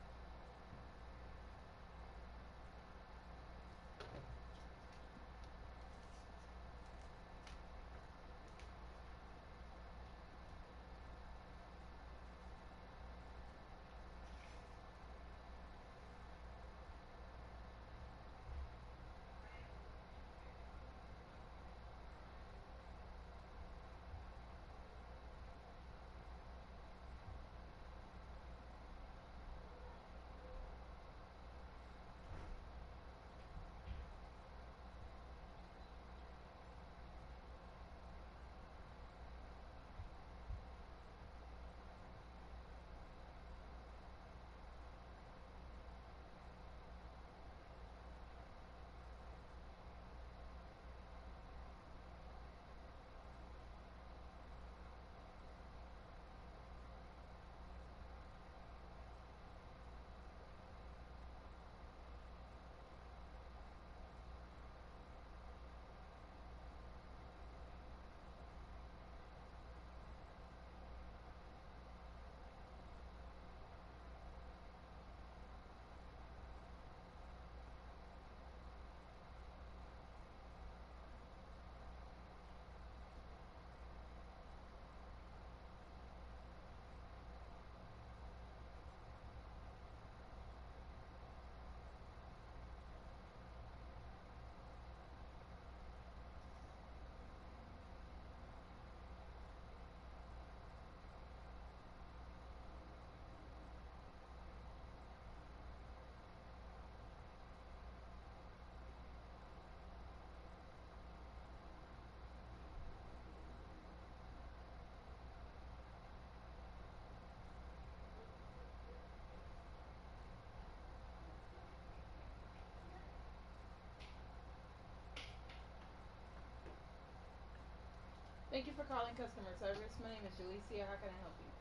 Thank you for calling customer service. My name is Jalecia. How can I help you?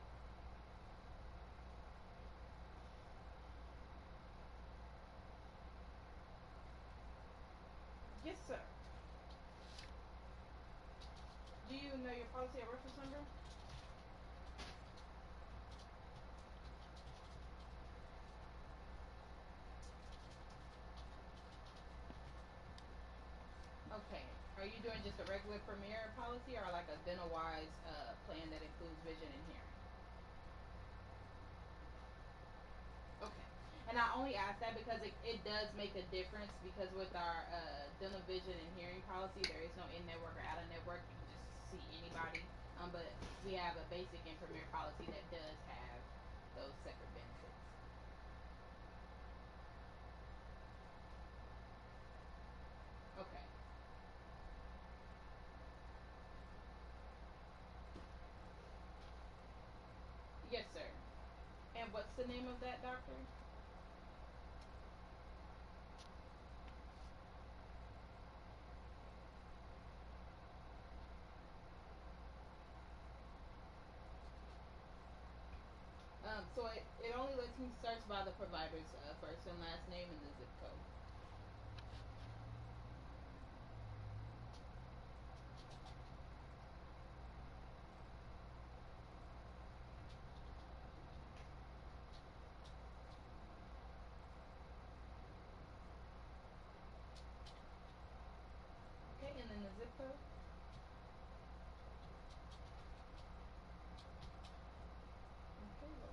Yes, sir. Do you know your policy or reference number? Okay. Are you doing just a regular Premier policy or like a dental-wise plan that includes vision and hearing? Okay. And I only ask that because it does make a difference because with our dental vision and hearing policy, there is no in-network or out-of-network. You can just see anybody. But we have a basic and Premier policy that does have those separate benefits. Okay. Yes, sir. And what's the name of that doctor? So it only lets me search by the provider's first and last name and the zip code. Okay, and then the zip code. Okay, well.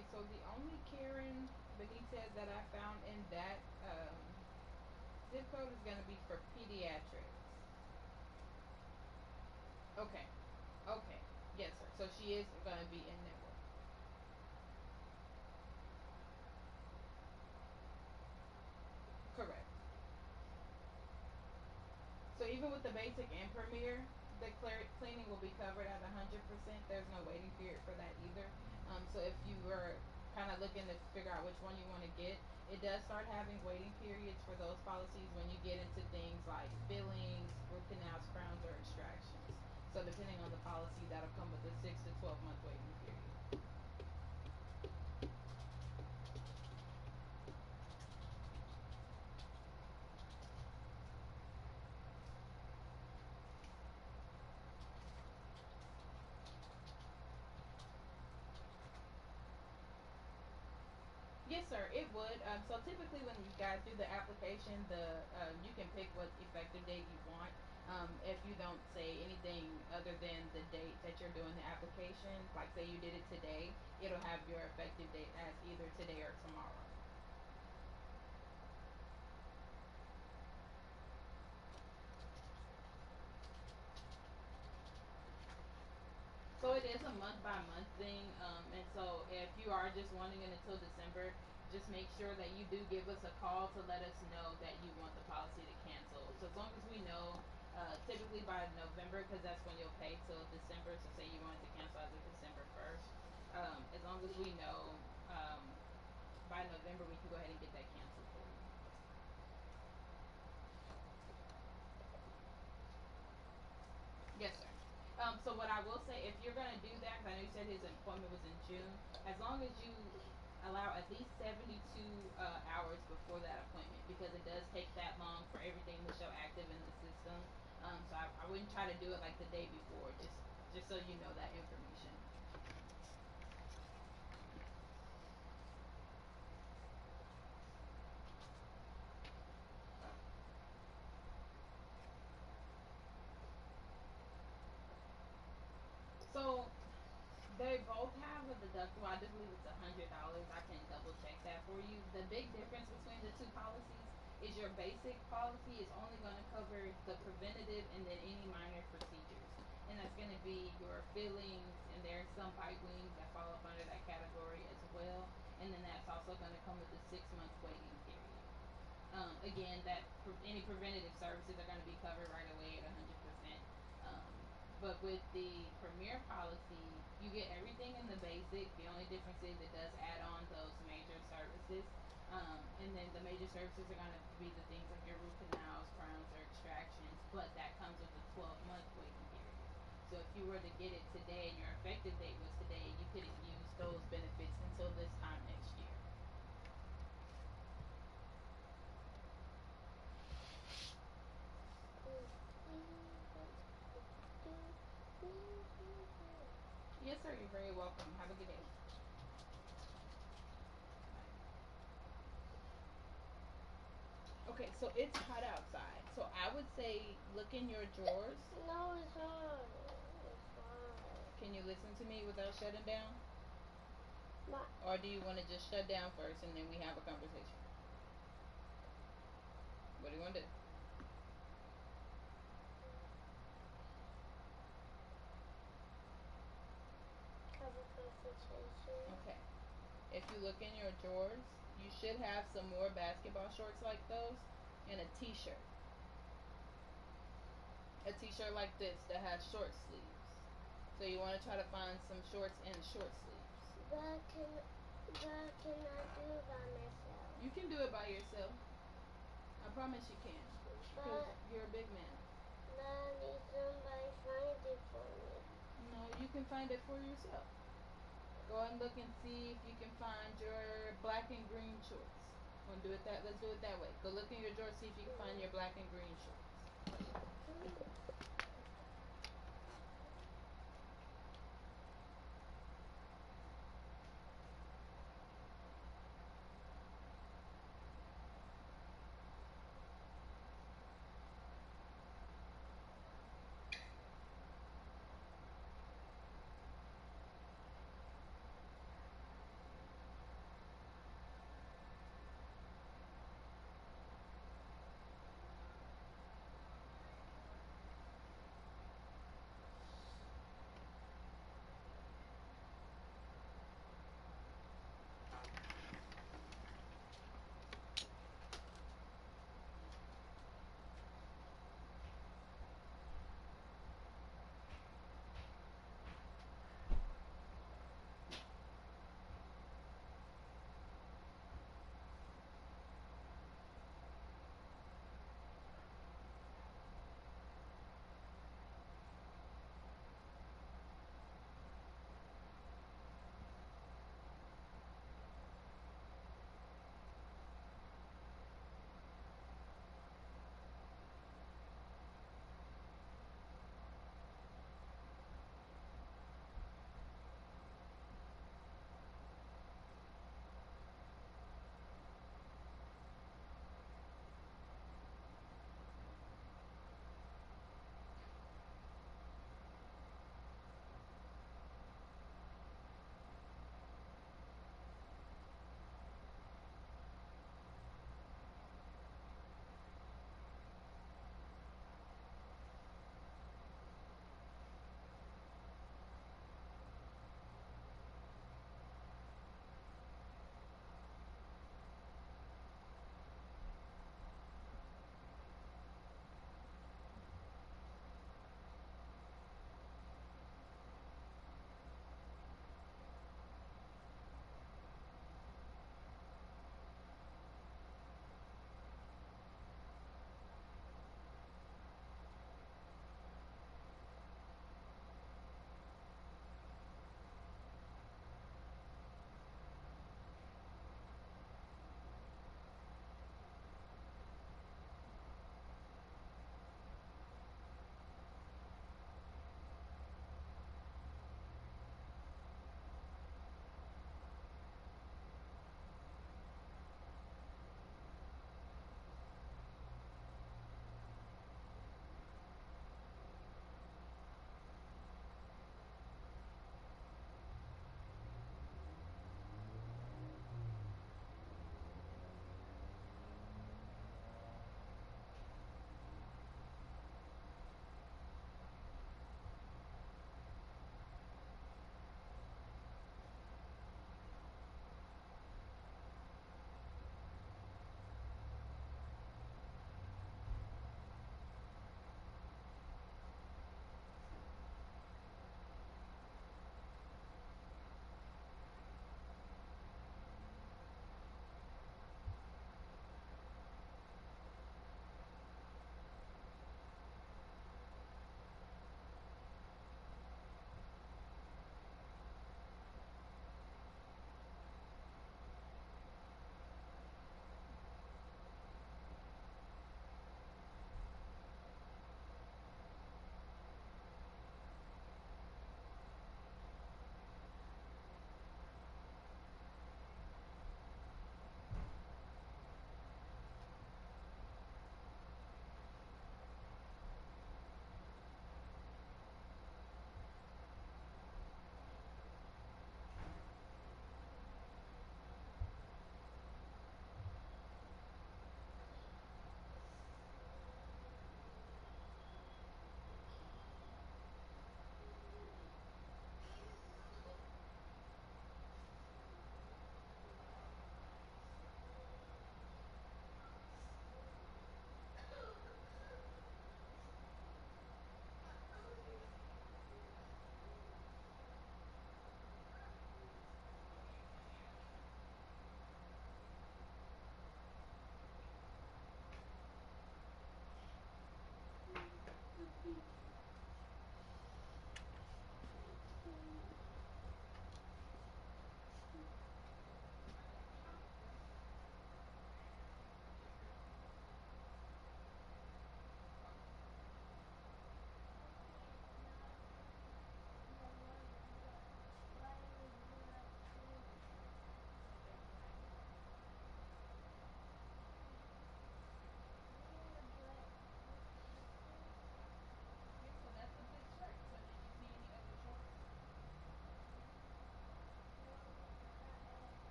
Okay, so the only Karen Benitez that I found in that zip code is going to be for pediatrics. Okay. Okay. Yes, sir. So she is going to be in network. Correct. So even with the basic and premier, the cleaning will be covered at 100%. There's no waiting period for that either. So if you were kind of looking to figure out which one you want to get, it does start having waiting periods for those policies when you get into things like fillings, root canals, crowns, or extractions. So depending on the policy, that'll come with a 6 to 12 month waiting period. Yes, sir. It would. So typically, when you guys do the application, you can pick what effective date you want. If you don't say anything other than the date that you're doing the application, like say you did it today, it'll have your effective date as either today or tomorrow. So it is a month by month thing, and so if you are just wanting it until December, just make sure that you do give us a call to let us know that you want the policy to cancel. So as long as we know, typically by November, because that's when you'll pay till December. So say you wanted to cancel as of December 1st, as long as we know by November, we can go ahead and get that canceled for you. Yes, sir. So what I will say, if you're going to do that, because I know you said his appointment was in June, as long as you allow at least 72 hours before that appointment, because it does take that long for everything to show active in the system. So I wouldn't try to do it like the day before, just so you know that information. So they both have a deductible. I do believe it's $100. I can double check that for you. The big difference between the two policies is your basic policy is only going to cover the preventative and then any minor procedures. And that's going to be your fillings, and there's some bite wings that fall up under that category as well. And then that's also going to come with a 6 month waiting period. Again, any preventative services are going to be covered right away at 100%. But with the premier policy, you get everything in the basic. The only difference is it does add on those major services. And then the major services are going to be the things like your root canals, crowns, or extractions. But that comes with a 12-month waiting period. So if you were to get it today and your effective date was today, you couldn't use those benefits until this time next year. Yes, sir. You're very welcome. Have a good day. Okay, so it's hot outside. So I would say look in your drawers. No, it's not. It's fine. Can you listen to me without shutting down? But Or do you want to just shut down first and then we have a conversation? What do you want to do? have a conversation. Okay. If you look in your drawers, you should have some more basketball shorts like those and a t-shirt. A t-shirt like this that has short sleeves. So you want to try to find some shorts in short sleeves. What can I do by myself? You can do it by yourself. I promise you can. Because you're a big man. But I need somebody find it for me. No, you can find it for yourself. Go and look and see if you can find your black and green shorts. Want to do it that? Let's do it that way. Go look in your drawer, see if you can find your black and green shorts.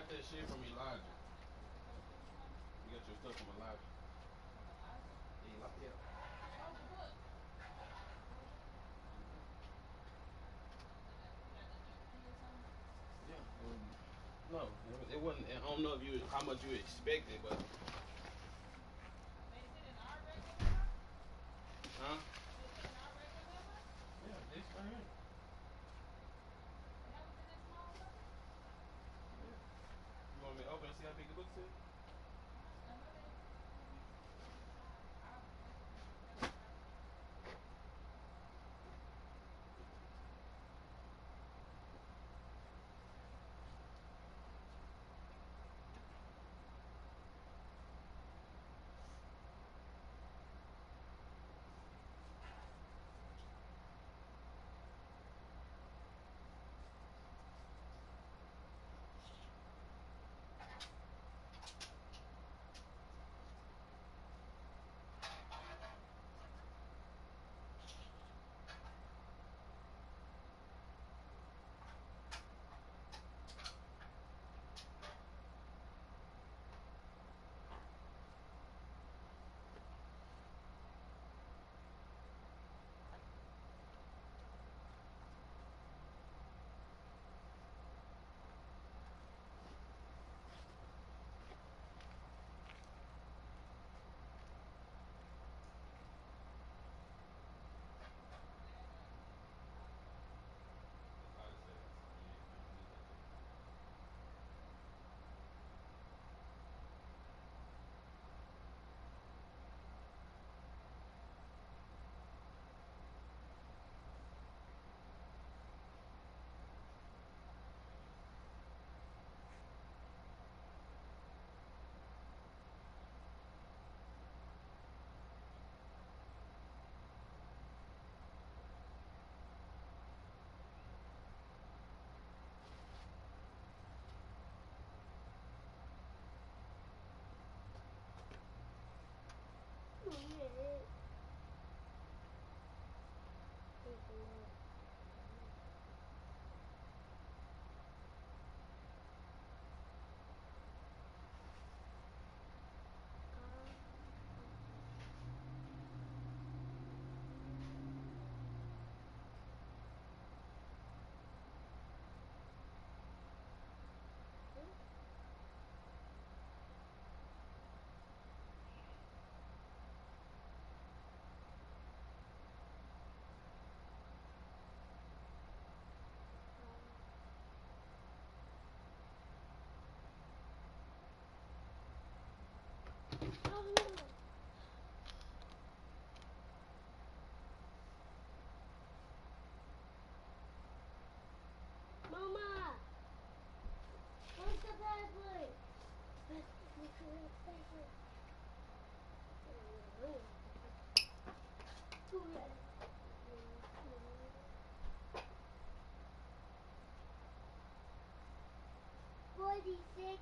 got that shit from Elijah. You got your stuff from Elijah. Yeah. Yeah. No, it wasn't. I don't know if you how much you expected, but. Huh? Yeah, this right here. Yeah. You want me to open and see how big it looks to you? Mama, where's the password? $46.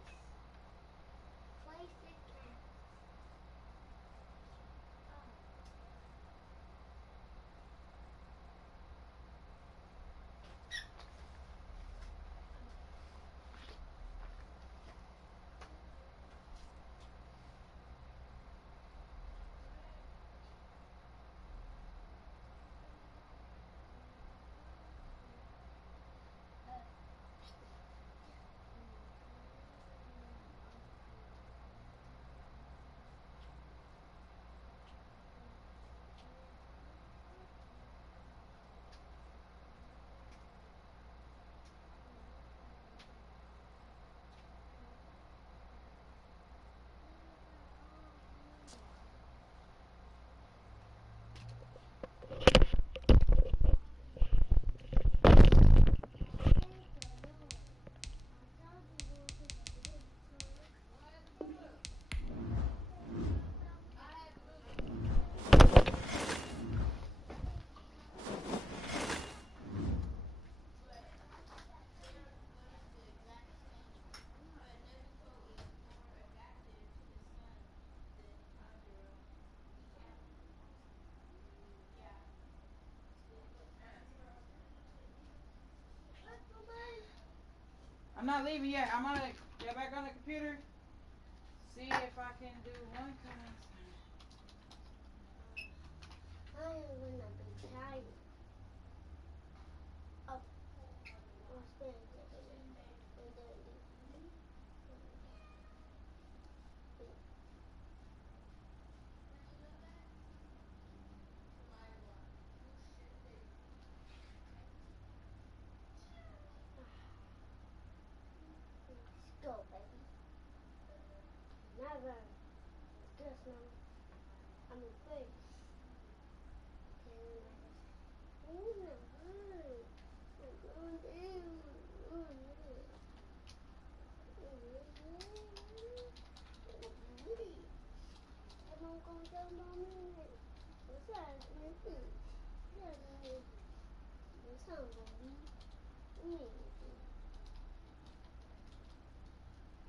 46 cents. I'm not leaving yet. I'm gonna get back on the computer. See if I can do one class. I am gonna be tired. I'll spend it and then let's go, baby. Never. Just now. I'm in face.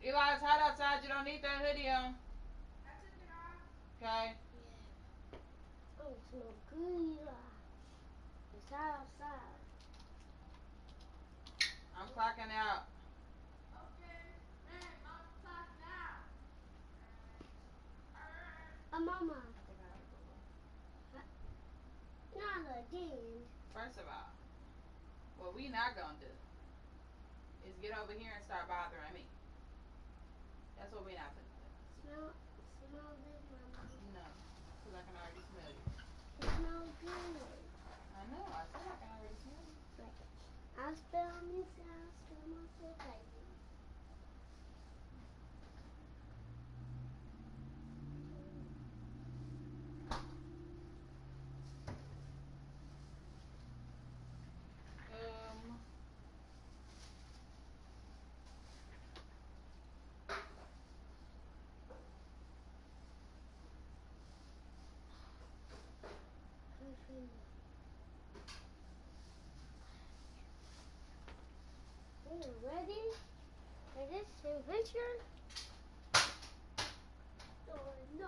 Eli, it's hot outside. You don't need that hoodie on. I took it off. Okay. Yeah. Oh, it smells good. It's hot outside. I'm clocking out. Okay. Man, I'm clocking out. Mama. Not again. First of all, what we not gonna do is get over here and start bothering me. That's what we not gonna do. Smell good, Mama. No, because I can already smell you. It smells good. I know, I said I can already smell you. Like, I smell myself like ready for this adventure? Oh, no.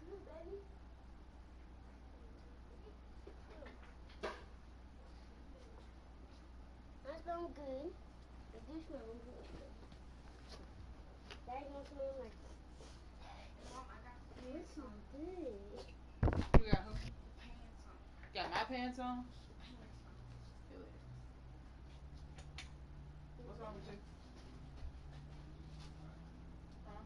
Good, baby. I smell good. I do smell good. Daddy wants to smell like Mom, I got the this pants on. smells good. You got who? The pants on. Got my pants on? The pants on. Feel it. What's wrong with you? Huh?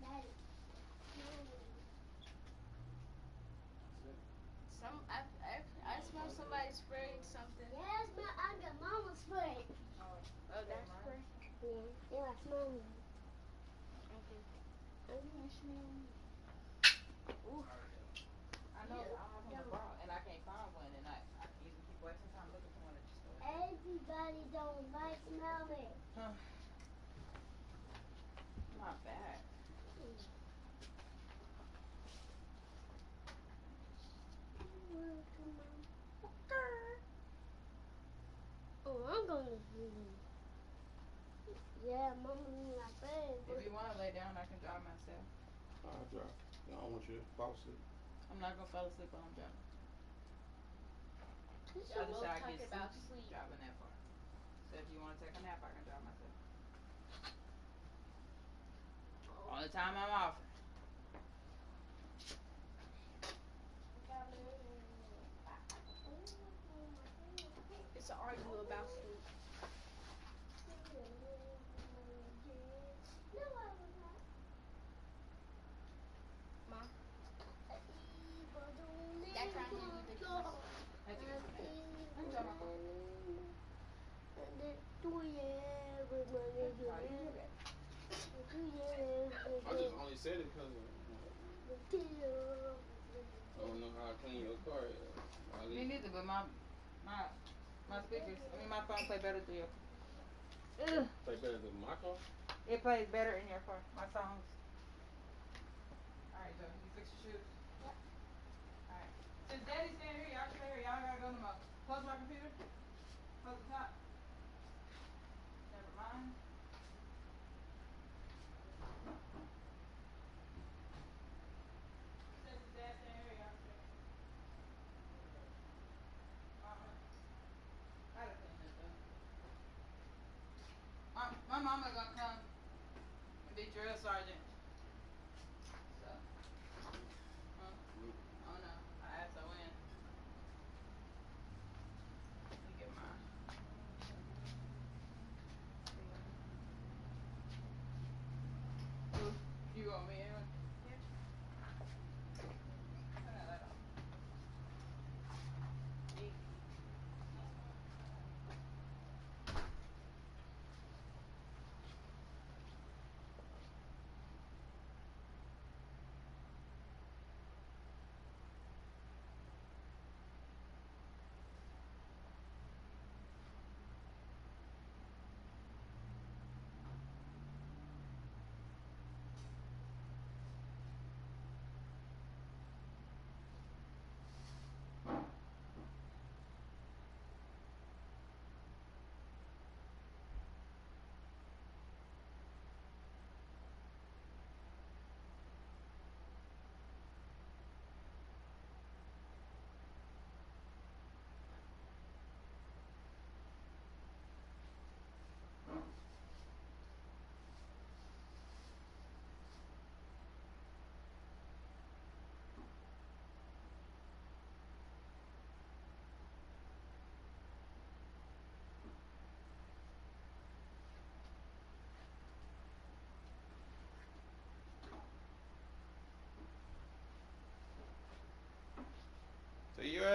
Daddy. I smell somebody spraying something. Yes, but I got Mama's spray. Oh, Oh, that's spray. Yeah, that's Mama. Okay. I smell. Ooh. I know I don't have one to borrow, and I can't find one, and I can easily keep wasting time looking for one at the store. Everybody don't like smelling. Huh. Not bad. Oh, I'm going to do it. Yeah, Mama need my bed. If you want to lay down, I can drive myself. I'll drive. I don't want you to fall asleep. I'm not going to fall asleep while I'm driving. This The other both side talking gets about sleepy sleep. driving that far. So if you want to take a nap, I can drive myself. Only time I'm off. It's an argue about sleep. Mom. That's why I'm gonna do the keys. That's it. I'm driving my car. I just only said it because I don't know how to clean your car. Me neither, but my speakers, my phone play better through your car. Play better than my car? It plays better in your car, my songs. Alright, Joe, you fix your shoes? Yep. Alright. Since Daddy's staying here, y'all stay here. Y'all gotta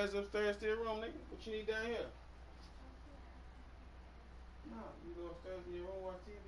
ass upstairs to your room, nigga. What you need down here? No, you go upstairs in your room, watch TV.